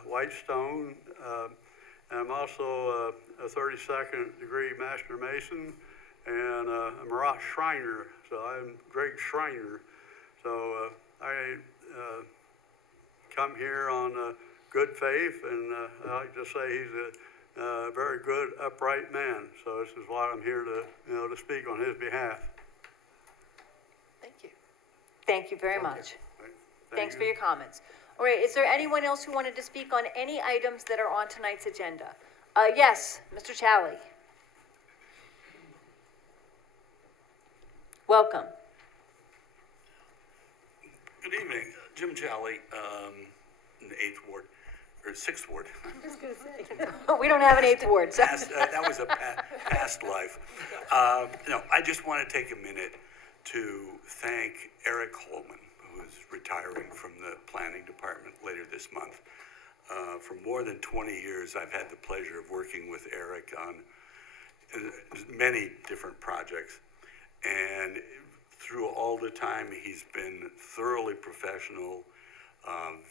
Whitestone. I'm also a 32nd degree Master Mason, and I'm a Roth Shriner, so I'm Greg Shriner. So I come here on good faith, and I like to say he's a very good, upright man. So this is why I'm here to, to speak on his behalf. Thank you. Thank you very much. Thank Thanks you. for your comments. All right, is there anyone else who wanted to speak on any items that are on tonight's agenda? Yes, Mr. Chally. Welcome. Good evening, Jim Jolly, in the 8th Ward, or 6th Ward. I was gonna say. We don't have an 8th ward, so. That was a past life. I just want to take a minute to thank Eric Holman, who is retiring from the planning department later this month. For more than 20 years, I've had the pleasure of working with Eric on many different projects. And through all the time, he's been thoroughly professional,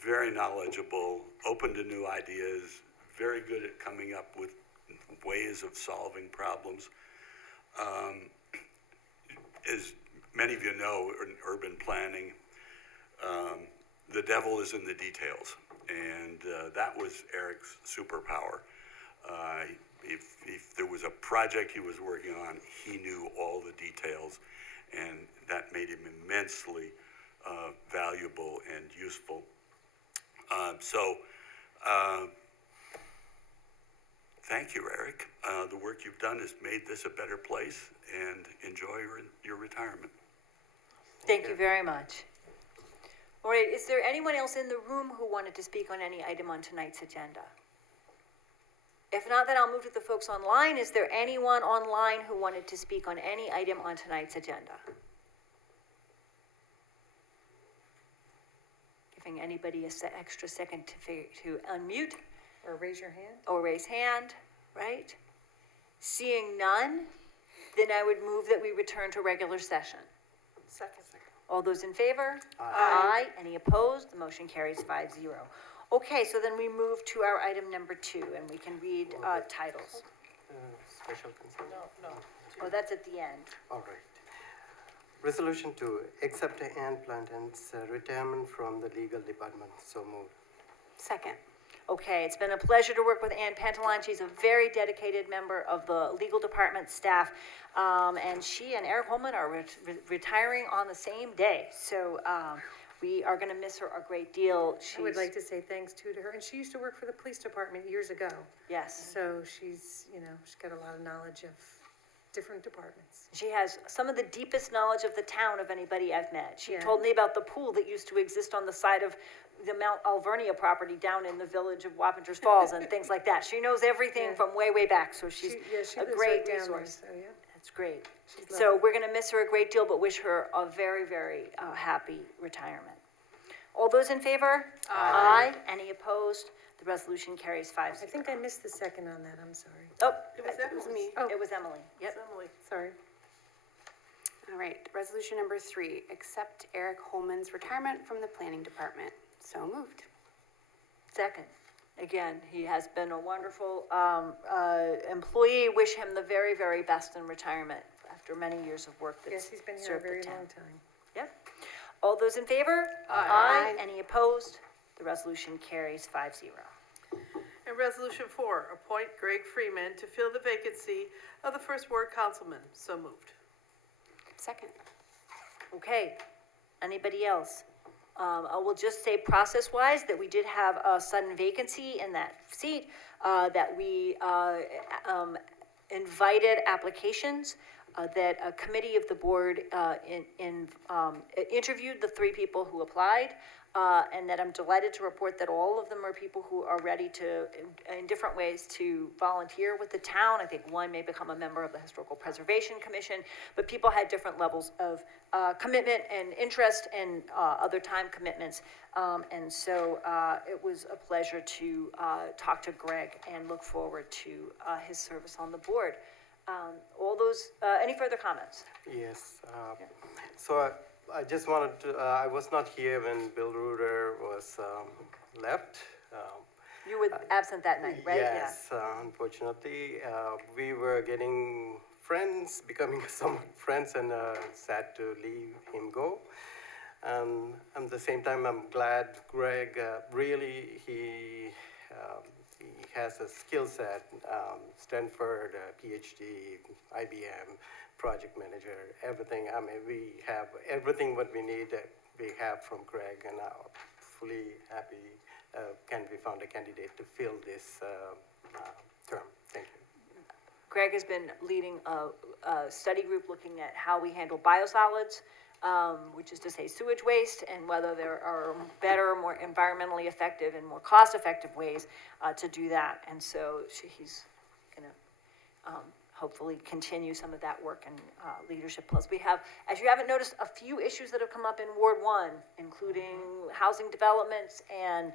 very knowledgeable, open to new ideas, very good at coming up with ways of solving problems. As many of you know, in urban planning, the devil is in the details. And that was Eric's superpower. If there was a project he was working on, he knew all the details, and that made him immensely valuable and useful. Thank you, Eric. The work you've done has made this a better place, and enjoy your retirement. Thank you very much. All right, is there anyone else in the room who wanted to speak on any item on tonight's agenda? If not, then I'll move to the folks online. Is there anyone online who wanted to speak on any item on tonight's agenda? Giving anybody an extra second to unmute Or raise your hand. or raise hand, right? Seeing none, then I would move that we return to regular session. Second. All those in favor? Aye. Any opposed? The motion carries 5-0. Okay, so then we move to our item number 2, and we can read titles. Special concern? No. Oh, that's at the end. All right. Resolution 2, accept Ann Planton's retirement from the legal department. So moved. Second. Okay, it's been a pleasure to work with Ann Pantalon. She's a very dedicated member of the legal department staff. And she and Eric Holman are retiring on the same day. So we are going to miss her a great deal. I would like to say thanks too to her, and she used to work for the police department years ago. Yes. So she's got a lot of knowledge of different departments. She has some of the deepest knowledge of the town of anybody I've met. She Yeah. told me about the pool that used to exist on the side of the Mount Alvernia property down in the village of Wappingers Falls and things like that. She knows everything Yeah. from way, way back, so she's She a lives great right down there, resource. so yeah. That's great. She's So lovely. we're going to miss her a great deal, but wish her a very, very happy retirement. All those in favor? Aye. Any opposed? The resolution carries 5-0. I think I missed the second on that, I'm sorry. Oh, It was me. Oh. it was Emily. Yep. Emily. Sorry. All right, resolution number 3, accept Eric Holman's retirement from the planning department. So moved. Second. Again, he has been a wonderful employee. Wish him the very, very best in retirement after many years of work that's Yes, he's been here a served the very town. long time. Yep. All those in favor? Aye. Any opposed? The resolution carries 5-0. And resolution 4, appoint Greg Freeman to fill the vacancy of the first ward councilman. So moved. Second. Okay, anybody else? I will just say process-wise that we did have a sudden vacancy in that seat, that we invited applications, that a committee of the board interviewed the 3 people who applied, and that I'm delighted to report that all of them are people who are ready to, in different ways, to volunteer with the town. I think one may become a member of the Historical Preservation Commission, but people had different levels of commitment and interest and other time commitments. And so it was a pleasure to talk to Greg and look forward to his service on the board. All those, any further comments? Yes. So I just wanted to, I was not here when Bill Reuter was left. You were absent that night, right? Yes, unfortunately. We were getting friends, becoming somewhat friends, and sad to leave him go. At the same time, I'm glad Greg, really, he has a skill set, Stanford, PhD, IBM, project manager, everything. I mean, we have everything what we need, we have from Greg, and I'm fully happy we found a candidate to fill this term. Thank you. Greg has been leading a study group looking at how we handle biosolids, which is to say sewage waste, and whether there are better, more environmentally effective and more cost-effective ways to do that. And so he's going to hopefully continue some of that work and leadership. Plus, we have, as you haven't noticed, a few issues that have come up in Ward 1, including housing developments and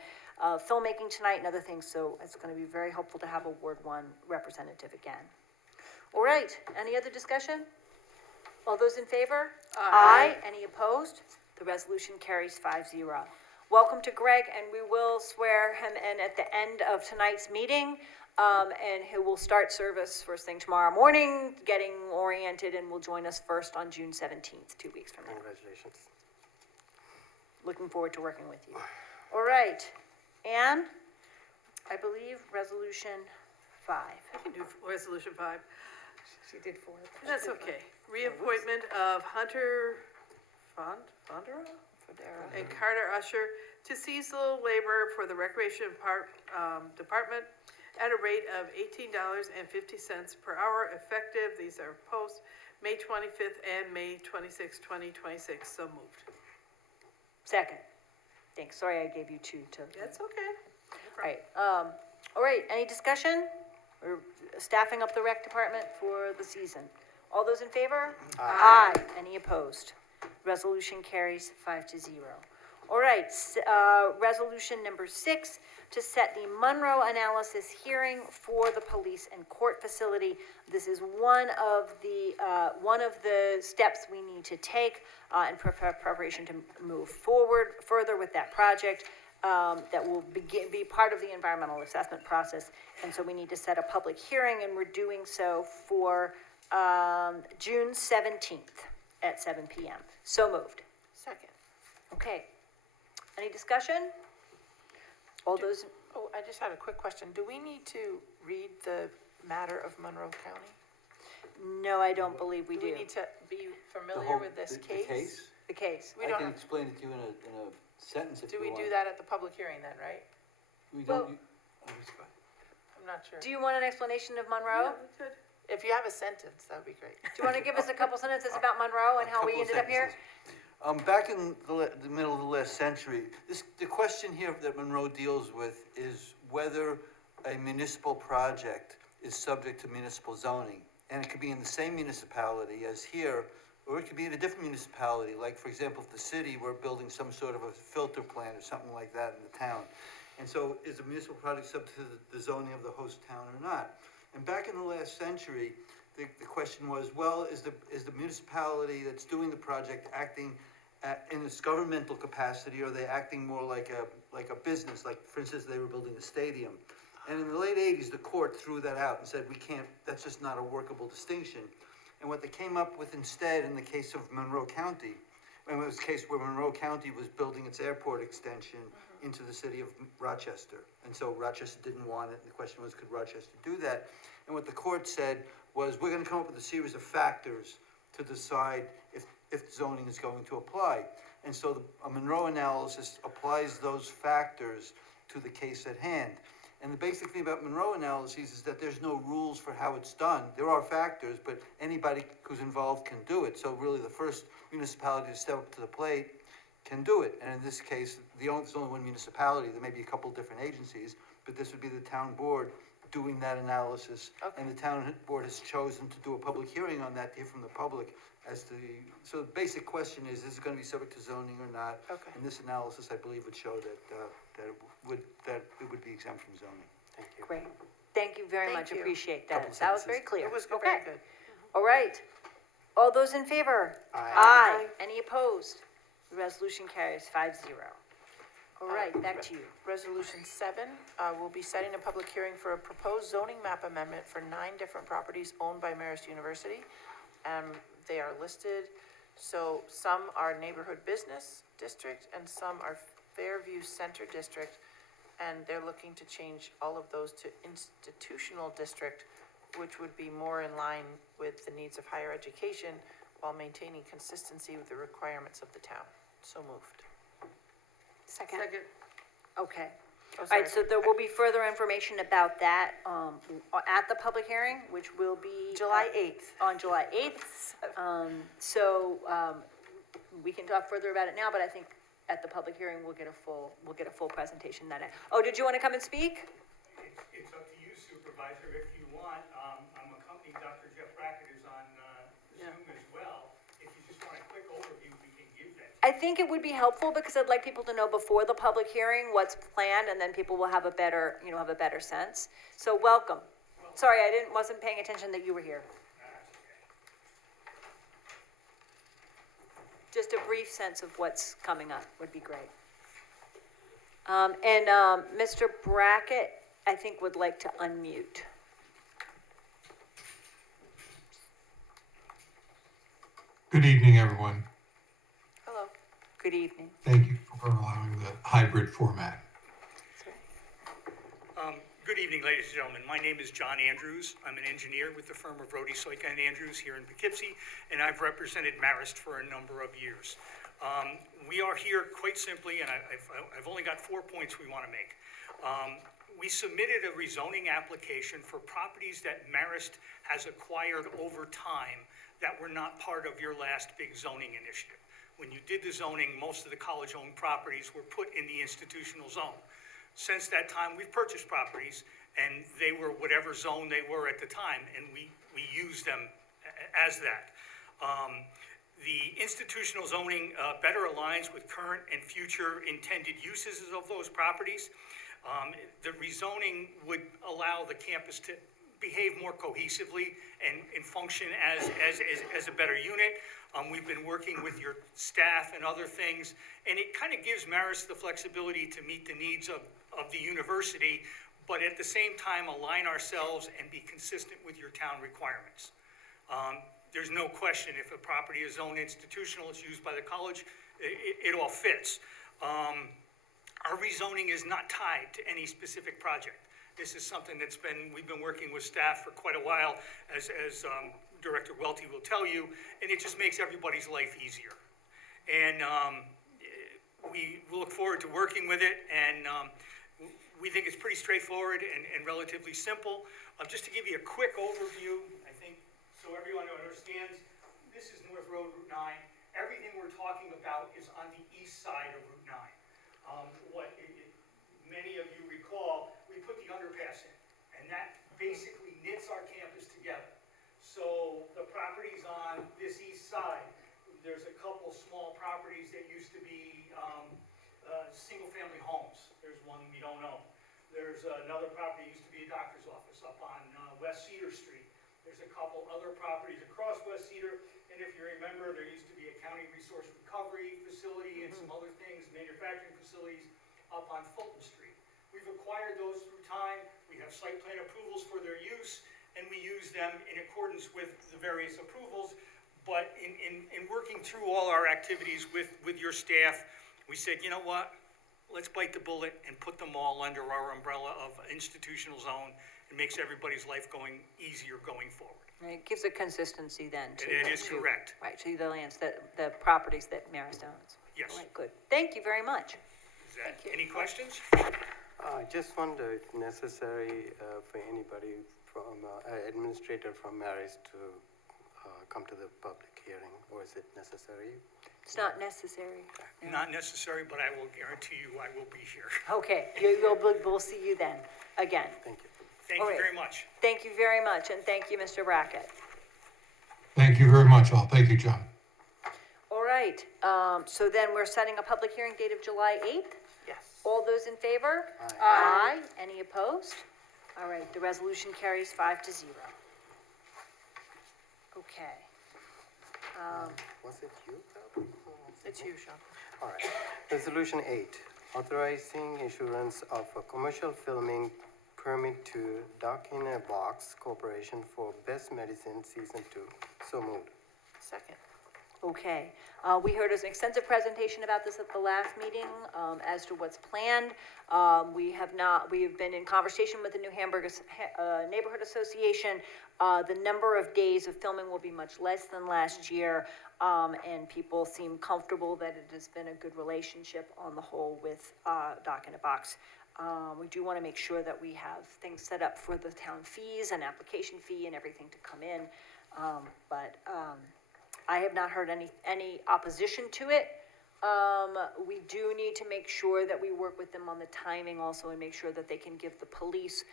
filmmaking tonight and other things. So it's going to be very helpful to have a Ward 1 representative again. All right, any other discussion? All those in favor? Aye. Any opposed? The resolution carries 5-0. Welcome to Greg, and we will swear him in at the end of tonight's meeting, and he will start service first thing tomorrow morning, getting oriented, and will join us first on June 17th, 2 weeks from now. Congratulations. Looking forward to working with you. All right, Anne, I believe resolution 5. I can do resolution 5. She did 4. That's okay. Reappointment of Hunter Fondera and Carter Usher to seasonal labor for the Recreation Department at a rate of $18.50 per hour effective, these are posts, May 25th and May 26th, 2026. So moved. Second. Thanks. Sorry I gave you 2 to. That's okay. All right. All right. Any discussion? We're staffing up the rec department for the season. All those in favor? Aye. Any opposed? Resolution carries 5-0. All right. Resolution number 6, to set the Monroe analysis hearing for the police and court facility. This is one of the steps we need to take in preparation to move forward further with that project. That will be part of the environmental assessment process. And so we need to set a public hearing, and we're doing so for June 17th at 7 p.m. So moved. Second. Okay. Any discussion? All those, Oh, I just had a quick question. Do we need to read the matter of Monroe County? no, I don't believe we Do we do. need to be familiar whole- with this the case? case? The case. We I don't can have, explain it to you in a sentence if you do want. we do that at the public hearing then, right? We Well- don't, I'm not sure. Do you want an explanation of Monroe? We could. If you have a sentence, that would be great. Do you want to give us a couple sentences about Monroe and how we couple of ended up here? sentences. Back in the middle of the last century, the question here that Monroe deals with is whether a municipal project is subject to municipal zoning. And it could be in the same municipality as here, or it could be in a different municipality. Like, for example, if the city were building some sort of a filter plant or something like that in the town. And so is a municipal project subject to the zoning of the host town or not? And back in the last century, the question was, well, is the municipality that's doing the project acting in its governmental capacity, or are they acting more like a business? Like, for instance, they were building a stadium. And in the late 80s, the court threw that out and said, we can't, that's just not a workable distinction. And what they came up with instead in the case of Monroe County, and it was a case where Monroe County was building its airport extension into the city of Rochester. And so Rochester didn't want it, and the question was, could Rochester do that? And what the court said was, we're gonna come up with a series of factors to decide if zoning is going to apply. And so a Monroe analysis applies those factors to the case at hand. And the basic thing about Monroe analyses is that there's no rules for how it's done. There are factors, but anybody who's involved can do it. So really the first municipality to step up to the plate can do it. And in this case, there's only one municipality. There may be a couple different agencies, but this would be the town board doing that analysis. Okay. And the town board has chosen to do a public hearing on that to hear from the public as to so the basic question is it going to be subject to zoning or not? Okay. And this analysis, I believe, would show that it would be exempt from zoning. Thank you. Great. Thank you very Thank much. you. Appreciate that. Couple That was sentences. very clear. It was Okay. very good. All right. All those in favor? Aye. Any opposed? The resolution carries 5-0. All right, back to you. Resolution 7, we'll be setting a public hearing for a proposed zoning map amendment for 9 different properties owned by Marist University. They are listed, so some are neighborhood business, District, and some are Fairview Center District, and they're looking to change all of those to institutional district, which would be more in line with the needs of higher education while maintaining consistency with the requirements of the town. So moved. Second. Okay. Oh, All right, sorry. so there will be further information about that, at the public hearing, which will be. July 8th. On July 8th. We can talk further about it now, but I think at the public hearing, we'll get a full presentation that night. Oh, did you want to come and speak? It's up to you, Supervisor, if you want. I'm accompanying Dr. Jeff Brackett is on Zoom as well. If you just want a quick overview, we can give that. I think it would be helpful because I'd like people to know before the public hearing what's planned, and then people will have a better sense. So welcome. Sorry, wasn't paying attention that you were here. Just a brief sense of what's coming up would be great. Mr. Brackett, I think would like to unmute. Good evening, everyone. Hello. Good evening. Thank you for allowing the hybrid format. Good evening, ladies and gentlemen. My name is John Andrews. I'm an engineer with the firm of Rhodey, Soika and Andrews here in Poughkeepsie, and I've represented Marist for a number of years. We are here quite simply, and I've only got 4 points we want to make. We submitted a rezoning application for properties that Marist has acquired over time that were not part of your last big zoning initiative. When you did the zoning, most of the college-owned properties were put in the institutional zone. Since that time, we've purchased properties, and they were whatever zone they were at the time, and we used them as that. The institutional zoning better aligns with current and future intended uses of those properties. The rezoning would allow the campus to behave more cohesively and function as a better unit. We've been working with your staff and other things, and it kind of gives Marist the flexibility to meet the needs of the university, but at the same time align ourselves and be consistent with your town requirements. There's no question if a property is zoned institutional, it's used by the college, it all fits. Our rezoning is not tied to any specific project. This is something we've been working with staff for quite a while, as Director Welty will tell you, and it just makes everybody's life easier. And we look forward to working with it, and we think it's pretty straightforward and relatively simple. Just to give you a quick overview, I think, so everyone understands, this is North Road, Route 9. Everything we're talking about is on the east side of Route 9. Many of you recall, we put the underpass in, and that basically knits our campus together. So the properties on this east side, there's a couple small properties that used to be single-family homes. There's one we don't own. There's another property that used to be a doctor's office up on West Cedar Street. There's a couple other properties across West Cedar, and if you remember, there used to be a county resource recovery facility and some other things, manufacturing facilities up on Fulton Street. We've acquired those through time. We have site plan approvals for their use, and we use them in accordance with the various approvals. But in working through all our activities with your staff, we said, you know what? Let's bite the bullet and put them all under our umbrella of institutional zone. It makes everybody's life going easier going forward. It gives a consistency then to. It is correct. Right, to the lands, the properties that Marist owns. Yes. All right, good. Thank you very much. Any questions? I just wonder if necessary for anybody from, administrator from Marist to come to the public hearing, or is it necessary? It's not necessary. No. Not necessary, but I will guarantee you I will be here. Okay, we'll see you then, again. Thank you. Thank All you right. very much. Thank you very much, and thank you, Mr. Brackett. Thank you very much, all. Thank you, John. All right, so then we're setting a public hearing date of July 8th? Yes. All those in favor? Aye. Any opposed? All right, the resolution carries 5-0. Okay. Was it you? Bob? It's you, Sean. All right. Resolution 8, authorizing issuance of a commercial filming permit to Duck in a Box Corporation for Best Medicine Season 2. So moved. Second. Okay, we heard an extensive presentation about this at the last meeting, as to what's planned. We have been in conversation with the New Hamburg Neighborhood Association. The number of days of filming will be much less than last year, and people seem comfortable that it has been a good relationship on the whole with, Dock in a Box. We do want to make sure that we have things set up for the town fees and application fee and everything to come in, but I have not heard any opposition to it. We do need to make sure that we work with them on the timing also and make sure that they can give the police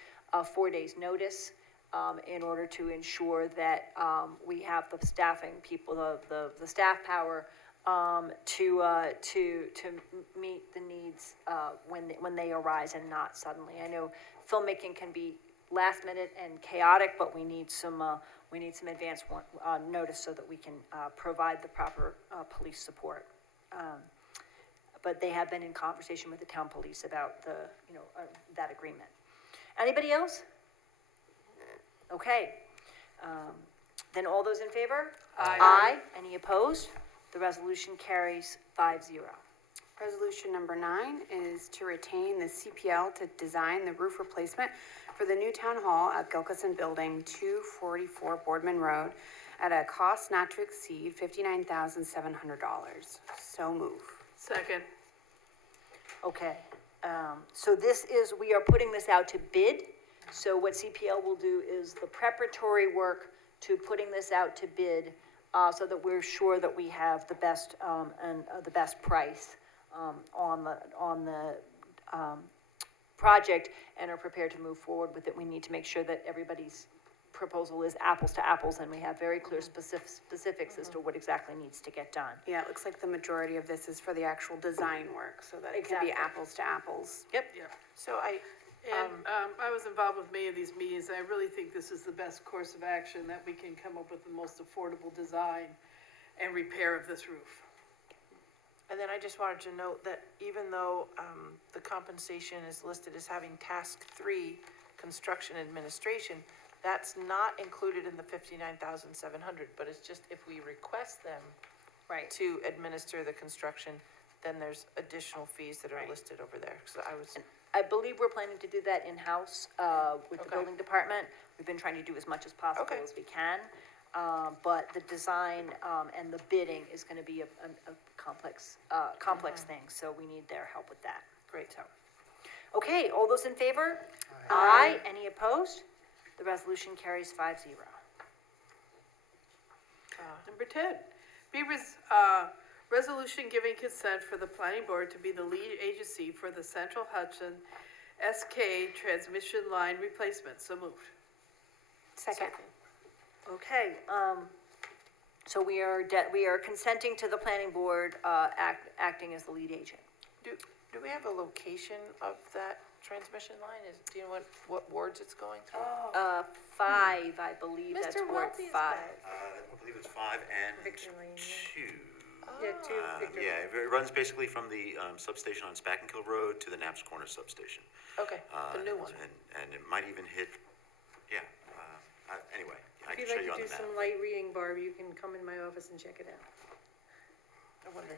4 days' notice, in order to ensure that, we have the staffing people, the staff power, to meet the needs, when they arise and not suddenly. I know filmmaking can be last minute and chaotic, but we need some advance notice so that we can provide the proper police support. But they have been in conversation with the town police about that agreement. Anybody else? Okay. Then all those in favor? Aye. Aye. Any opposed? The resolution carries 5-0. Resolution number 9 is to retain the CPL to design the roof replacement for the new town hall at Gilkison Building, 244 Boardman Road, at a cost not to exceed $59,700. So move. Second. Okay, so we are putting this out to bid. So what CPL will do is the preparatory work to putting this out to bid, so that we're sure that we have the best, the best price, on the project and are prepared to move forward with it. We need to make sure that everybody's proposal is apples to apples and we have very clear specifics as to what exactly needs to get done. Yeah, it looks like the majority of this is for the actual design work, so that it can be Exactly. apples to apples. Yep. So I was involved with many of these meetings, I really think this is the best course of action, that we can come up with the most affordable design and repair of this roof. And then I just wanted to note that even though, the compensation is listed as having task 3, construction administration, that's not included in the $59,700, but it's just if we request them Right. to administer the construction, then there's additional fees that are listed over there, so I believe we're planning to do that in-house, with the Okay. building department. We've been trying to do as much as possible Okay. as we can. But the design, and the bidding is gonna be a complex thing, so we need their help with that. Great. So, okay, all those in favor? Aye. Any opposed? The resolution carries 5-0. Number 10, resolution giving consent for the planning board to be the lead agency for the Central Hudson SK transmission line replacement. So moved. Second. Okay, so we are consenting to the planning board, acting as the lead agent. Do we have a location of that transmission line? Do you know what wards it's going through? 5, I believe, that's Mr. Ward Welty is 5. I believe it's 5 and Victor Lane, 2. Yeah, 2, Victor. Yeah, it runs basically from the substation on Spackenkill Road to the Knapp's Corner substation. Okay, the new one. And it might even hit, yeah, anyway, I If can you'd show like you to on do the map. some light reading, Barb, you can come in my office and check it out. I wonder.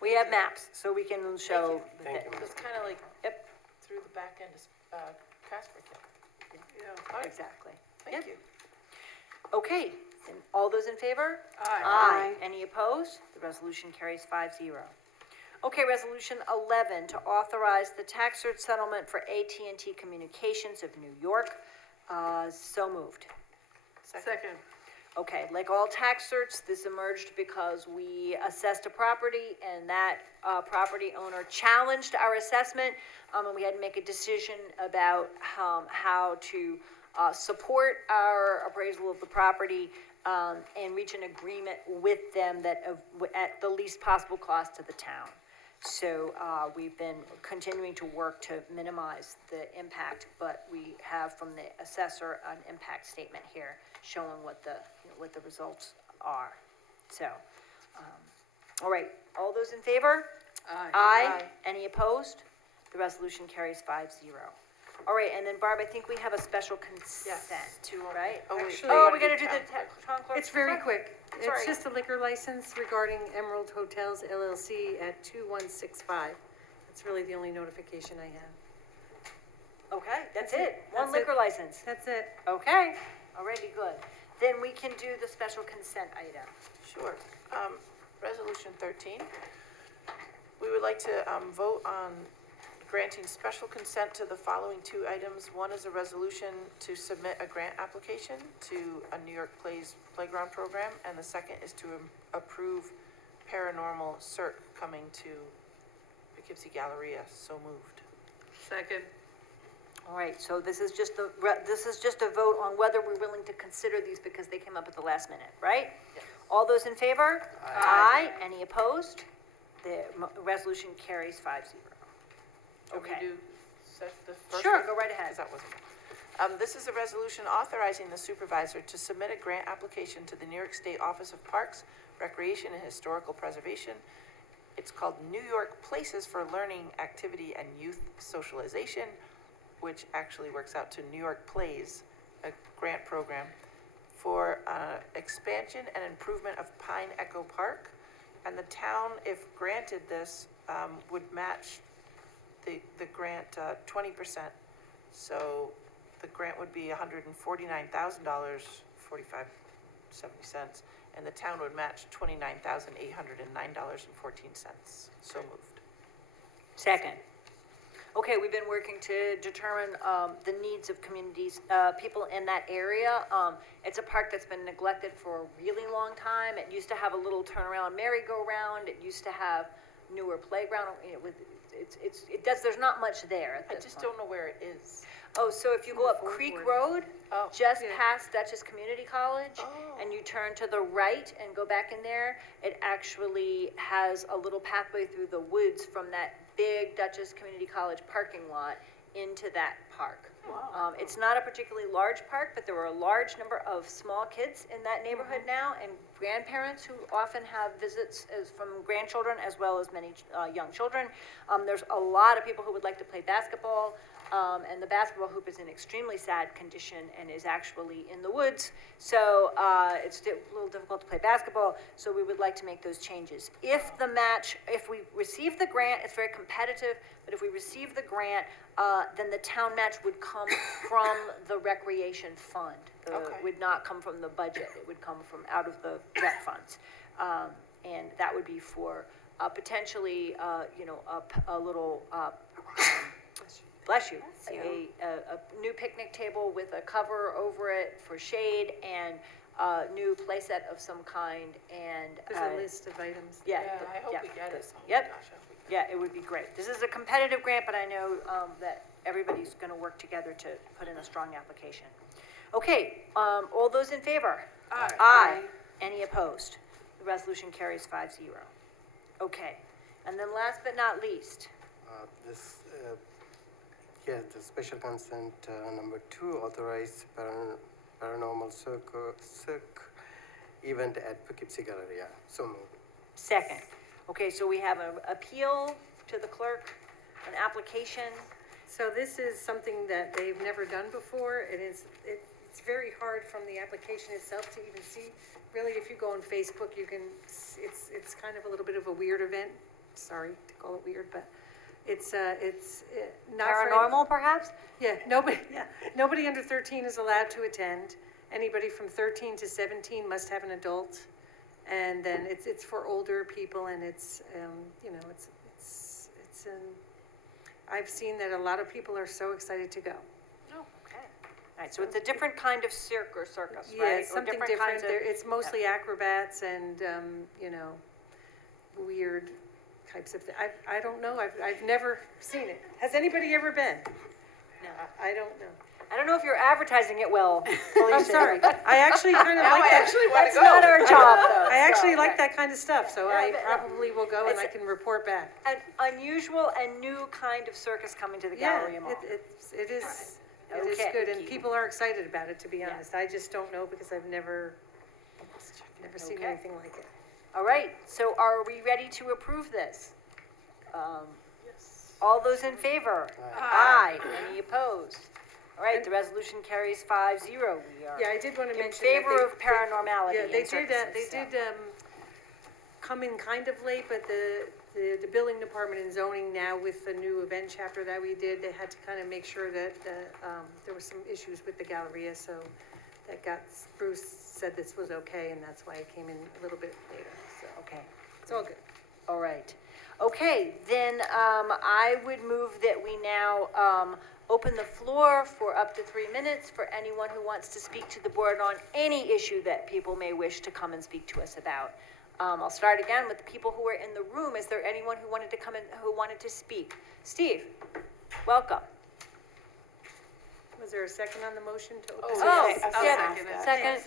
We have maps, so we can show. Thank you. It's kind of like Yep, through the back end of Casper Kill. Yeah, all right, exactly. thank you. Okay, then all those in favor? Aye. Any opposed? The resolution carries 5-0. Okay, resolution 11, to authorize the tax cert settlement for AT&T Communications of New York. So moved. Second. Okay, like all tax certs, this emerged because we assessed a property and that property owner challenged our assessment, and we had to make a decision about how to support our appraisal of the property, and reach an agreement with them that at the least possible cost to the town. So we've been continuing to work to minimize the impact, but we have from the assessor an impact statement here showing what the results are. So, all right, all those in favor? Aye. Aye. Any opposed? The resolution carries 5-0. All right, and then Barb, I think we have a special consent too, right? Oh, wait. Actually- Oh, we gotta do the town clerk. It's very quick. Sorry. It's just a liquor license regarding Emerald Hotels LLC at 2165. That's really the only notification I have. Okay, that's That's it. it. One That's it. liquor license. That's it. Okay, already good. Then we can do the special consent item. Sure. Resolution 13. We would like to vote on granting special consent to the following two items. One is a resolution to submit a grant application to a New York Plays Playground Program, and the second is to approve paranormal CERT coming to Poughkeepsie Galleria. So moved. Second. All right, so this is just a vote on whether we're willing to consider these because they came up at the last minute, right? Yes. All those in favor? Aye. Any opposed? The resolution carries 5-0. Can we Okay. do the first Sure, one? go right ahead. 'Cause that wasn't. This is a resolution authorizing the supervisor to submit a grant application to the New York State Office of Parks, Recreation, and Historical Preservation. It's called New York Places for Learning, Activity, and Youth Socialization, which actually works out to New York Plays, a grant program for expansion and improvement of Pine Echo Park. And the town, if granted this, would match the grant 20%. So the grant would be $149,000, 45.70, and the town would match $29,809.14. So moved. Second. Okay, we've been working to determine the needs of communities, people in that area. It's a park that's been neglected for a really long time. It used to have a little turnaround merry-go-round. It used to have newer playground. There's not much there at I this just point. don't know where it is. Oh, so if you go up Creek Road, Oh. just Yeah. past Dutchess Community College, Oh. and you turn to the right and go back in there, it actually has a little pathway through the woods from that big Dutchess Community College parking lot into that park. It's not a particularly large park, but there were a large number of small kids in that neighborhood now, and grandparents who often have visits from grandchildren as well as many young children. There's a lot of people who would like to play basketball. And the basketball hoop is in extremely sad condition and is actually in the woods. So it's a little difficult to play basketball, so we would like to make those changes. If we receive the grant, it's very competitive, but if we receive the grant, then the town match would come from the recreation fund. Okay. It would not come from the budget, it would come from out of the rec funds. And that would be for potentially, a little, bless you, a new picnic table with a cover over it for shade and a new playset of some kind and. There's a list of items. Yeah. I hope yeah. we get it. Oh my Yep. gosh, I hope we get it. Yeah, it would be great. This is a competitive grant, but I know that everybody's going to work together to put in a strong application. Okay, all those in favor? Aye. Aye. Any opposed? The resolution carries 5-0. Okay, and then last but not least, The special consent number 2, authorized paranormal circ event at Poughkeepsie Galleria. So moved. second. Okay, so we have an appeal to the clerk, an application. So this is something that they've never done before. It's very hard from the application itself to even see. Really, if you go on Facebook, you can, it's kind of a little bit of a weird event. Sorry to call it weird, but it's not for. Paranormal, perhaps? Yeah, nobody under 13 is allowed to attend. Anybody from 13 to 17 must have an adult. And then it's for older people, and I've seen that a lot of people are so excited to go. Oh, okay. All right, so it's a different kind of cirque or circus, Yeah, right? it's Or something kinds different. of- It's mostly acrobats and, weird types of, I don't know, I've never seen it. Has anybody ever been? No. I don't know. I don't know if you're advertising it well, Felicia. I'm sorry. I actually kind of Now like I that. actually want That's to go. not our job, though. I actually so, like okay. that kind of stuff, so Yeah, I but- probably will go and I It's- can report back. An unusual and new kind of circus coming to the Yeah, Galleria Mall. it is Okay. good, and people are excited about it, to be Yeah. honest. I just don't know because I've never seen Okay. anything like it. All right, so are we ready to approve this? All those in favor? Aye. Any opposed? All right, the resolution carries 5-0. We are Yeah, I did want to in mention that favor of paranormality Yeah, they in services, did come in kind of late, but the building department and zoning now with the new event chapter that we did, they had to kind of make sure that, there were some issues with the Galleria, so Bruce said this was okay, and that's why it came in a little bit later, so. Okay. It's all good. All right. Okay, then I would move that we now open the floor for up to 3 minutes for anyone who wants to speak to the board on any issue that people may wish to come and speak to us about. I'll start again with the people who are in the room. Is there anyone who wanted to come in, who wanted to speak? Steve, welcome. Was there a second on the motion to open? Oh, yeah, second.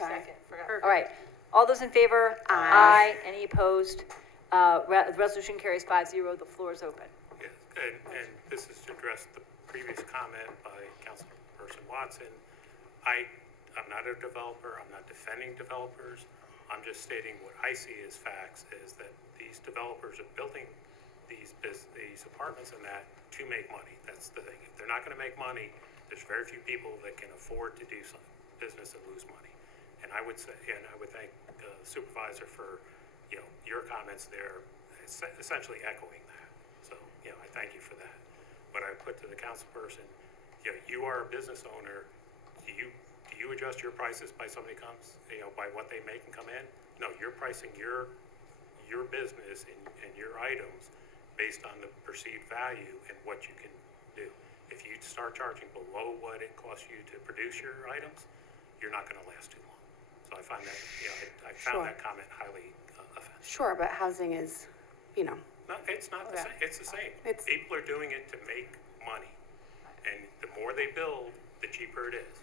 Perfect. All right. All those in favor? Aye. Any opposed? The resolution carries 5-0. The floor is open. Yes, and this is to address the previous comment by Councilperson Watson. I'm not a developer. I'm not defending developers. I'm just stating what I see as facts is that these developers are building these apartments and that to make money. That's the thing. If they're not going to make money, there's very few people that can afford to do some business and lose money. And I would say, and I would thank the supervisor for, your comments there, essentially echoing that. So, I thank you for that. But I put to the council person, you are a business owner. Do you adjust your prices by somebody comes, by what they make and come in? No, you're pricing your business and your items based on the perceived value and what you can do. If you start charging below what it costs you to produce your items, you're not going to last too long. So I find that, I found that comment highly offensive. Sure, but housing is, No, it's not the same. It's the same. People are doing it to make money. And the more they build, the cheaper it is.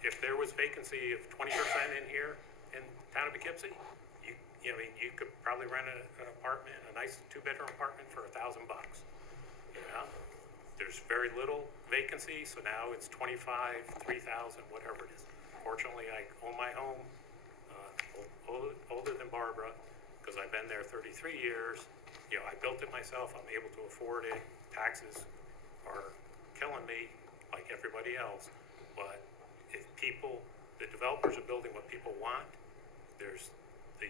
If there was vacancy of 20% in here in town of Poughkeepsie, you could probably rent an apartment, a nice 2-bedroom apartment for $1,000. There's very little vacancy, so now it's 25, 3,000, whatever it is. Fortunately, I own my home, older than Barbara, because I've been there 33 years. I built it myself. I'm able to afford it. Taxes are killing me like everybody else. But if the developers are building what people want, there's the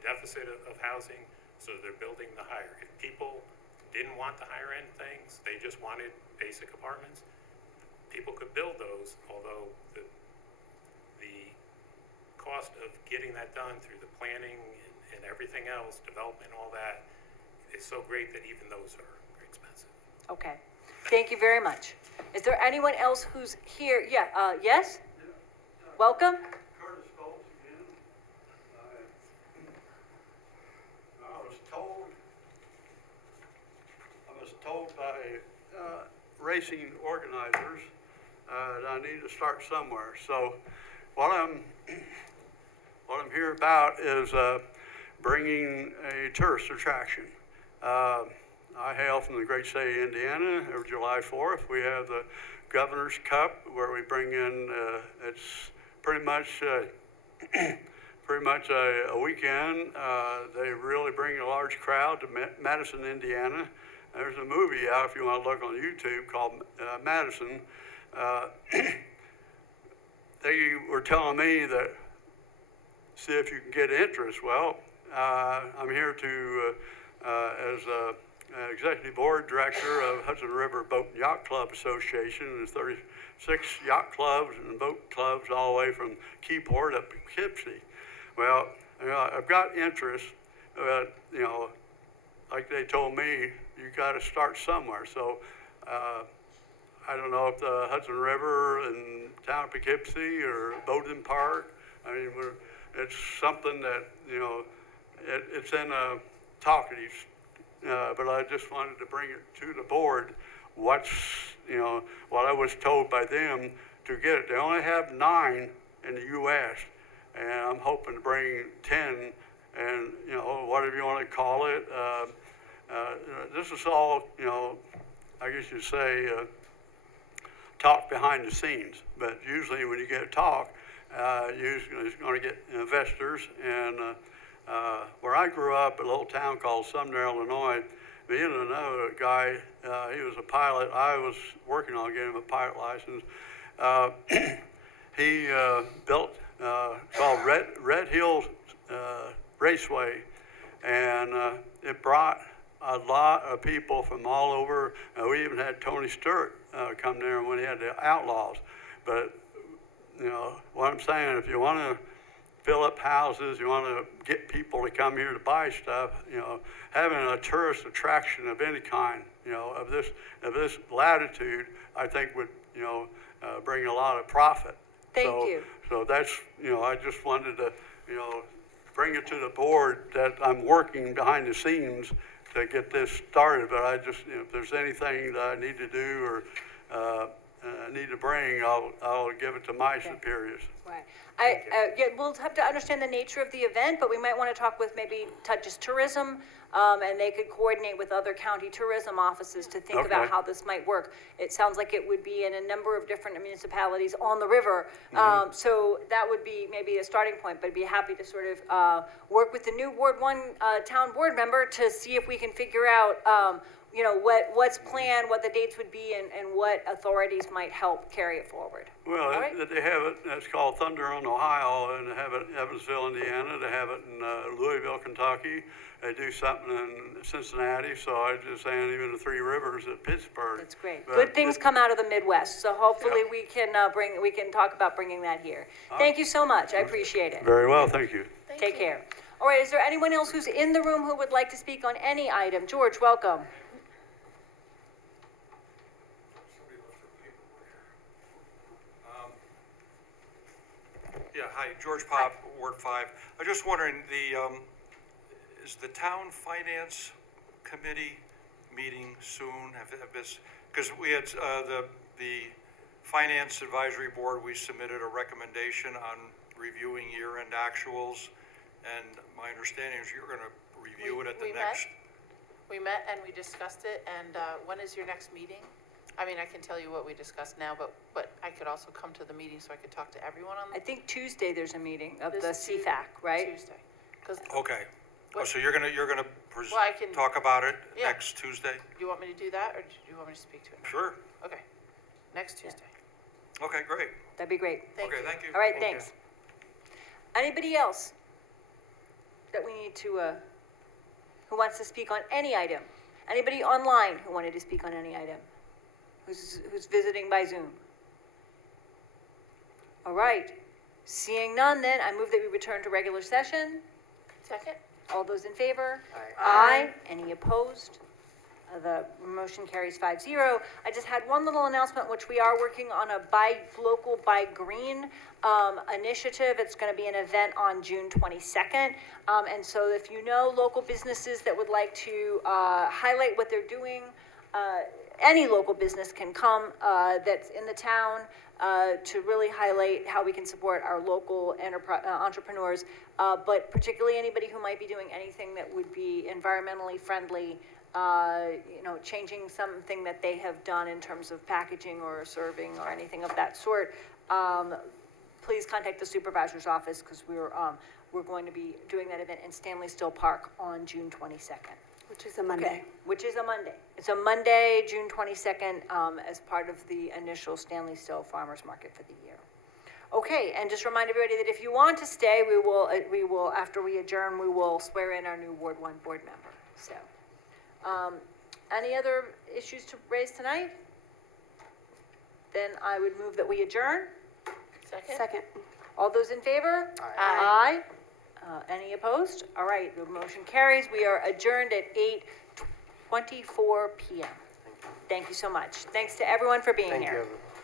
deficit of housing, so they're building the higher. If people didn't want the higher end things, they just wanted basic apartments, people could build those, although the cost of getting that done through the planning and everything else, development, all that, is so great that even those are expensive. Okay. Thank you very much. Is there anyone else who's here? Yeah, yes? Welcome. Curtis Stoltz again. I was told by racing organizers that I need to start somewhere. So what I'm here about is bringing a tourist attraction. I hail from the great state of Indiana. Every July 4th, we have the Governor's Cup, where we bring in, it's pretty much a weekend. They really bring a large crowd to Madison, Indiana. There's a movie out, if you want to look on YouTube, called Madison. They were telling me that, see if you can get interest. Well, I'm here to, as Executive Board Director of Hudson River Boat and Yacht Club Association. There's 36 yacht clubs and boat clubs all the way from Keyport up to Poughkeepsie. Well, I've got interest, but, like they told me, you got to start somewhere. So I don't know if the Hudson River and town of Poughkeepsie or Bowden Park, it's something that, it's in a talkative, but I just wanted to bring it to the board. What I was told by them to get it. They only have 9 in the U.S., and I'm hoping to bring 10, and, whatever you want to call it. This is all, I guess you'd say, talk behind the scenes. But usually when you get a talk, you're going to get investors. And where I grew up, a little town called Sumner, Illinois, me and another guy, he was a pilot. I was working on getting him a pilot license. He built, it's called Red Hills Raceway, and it brought a lot of people from all over. We even had Tony Stewart come there when he had the Outlaws. But, you know, what I'm saying, if you want to fill up houses, you want to get people to come here to buy stuff, you know, having a tourist attraction of any kind, you know, of this latitude, I think would, you know, bring a lot of profit. Thank you. So that's, you know, I just wanted to, you know, bring it to the board that I'm working behind the scenes to get this started, but I just, you know, if there's anything that I need to do or need to bring, I'll give it to my superiors. Right. Yeah, we'll have to understand the nature of the event, but we might want to talk with maybe touches tourism, and they could coordinate with other county tourism offices to think about how this might work. It sounds like it would be in a number of different municipalities on the river. So that would be maybe a starting point, but I'd be happy to sort of work with the new Ward 1 town board member to see if we can figure out you know, what's planned, what the dates would be, and what authorities might help carry it forward. Well, they have it, it's called Thunder on Ohio, and they have it in Evansville, Indiana, they have it in Louisville, Kentucky, they do something in Cincinnati, so I was just saying even the Three Rivers at Pittsburgh. That's great. But Good things come out of the Midwest, so hopefully we can talk about bringing that here. Thank you so much, I appreciate it. Very well, thank you. Take care. All right, is there anyone else who's in the room who would like to speak on any item? George, welcome. Yeah, hi, George Pop, Ward 5. I'm just wondering, is the town finance committee meeting soon? Because we had the finance advisory board, we submitted a recommendation on reviewing year-end actuals, and my understanding is you're going to review it at the next. We met and we discussed it, and when is your next meeting? I mean, I can tell you what we discussed now, but I could also come to the meeting so I could talk to everyone on I think Tuesday there's a meeting of the This CFAC, right? Tuesday. Okay. Oh, so you're gonna Well, I can- talk about it Yeah. next Tuesday? Do you want me to do that, or do you want me to speak to it now? Sure. Okay, next Tuesday. Okay, great. That'd be great. Okay, thank you. All right, thanks. Anybody else that we need to, who wants to speak on any item? Anybody online who wanted to speak on any item? Who's visiting by Zoom? All right. Seeing none, then, I move that we return to regular session. Second? All those in favor? Aye. Any opposed? The motion carries 5-0. I just had one little announcement, which we are working on a buy local, buy green initiative. It's going to be an event on June 22nd. And so if you know local businesses that would like to highlight what they're doing, any local business can come that's in the town to really highlight how we can support our local entrepreneurs, but particularly anybody who might be doing anything that would be environmentally friendly, you know, changing something that they have done in terms of packaging or serving or anything of that sort. Please contact the supervisor's office because we're going to be doing that event in Stanley Still Park on June 22nd. Which is a Monday. Okay, which is a Monday. It's a Monday, June 22nd, as part of the initial Stanley Still Farmers Market for the year. Okay, and just remind everybody that if you want to stay, we will, after we adjourn, we will swear in our new Ward 1 board member. So, any other issues to raise tonight? Then I would move that we adjourn. Second. All those in favor? Aye. Any opposed? All right, the motion carries. We are adjourned at 8:24 p.m. Thank you so much. Thanks to everyone for being here. Thank you.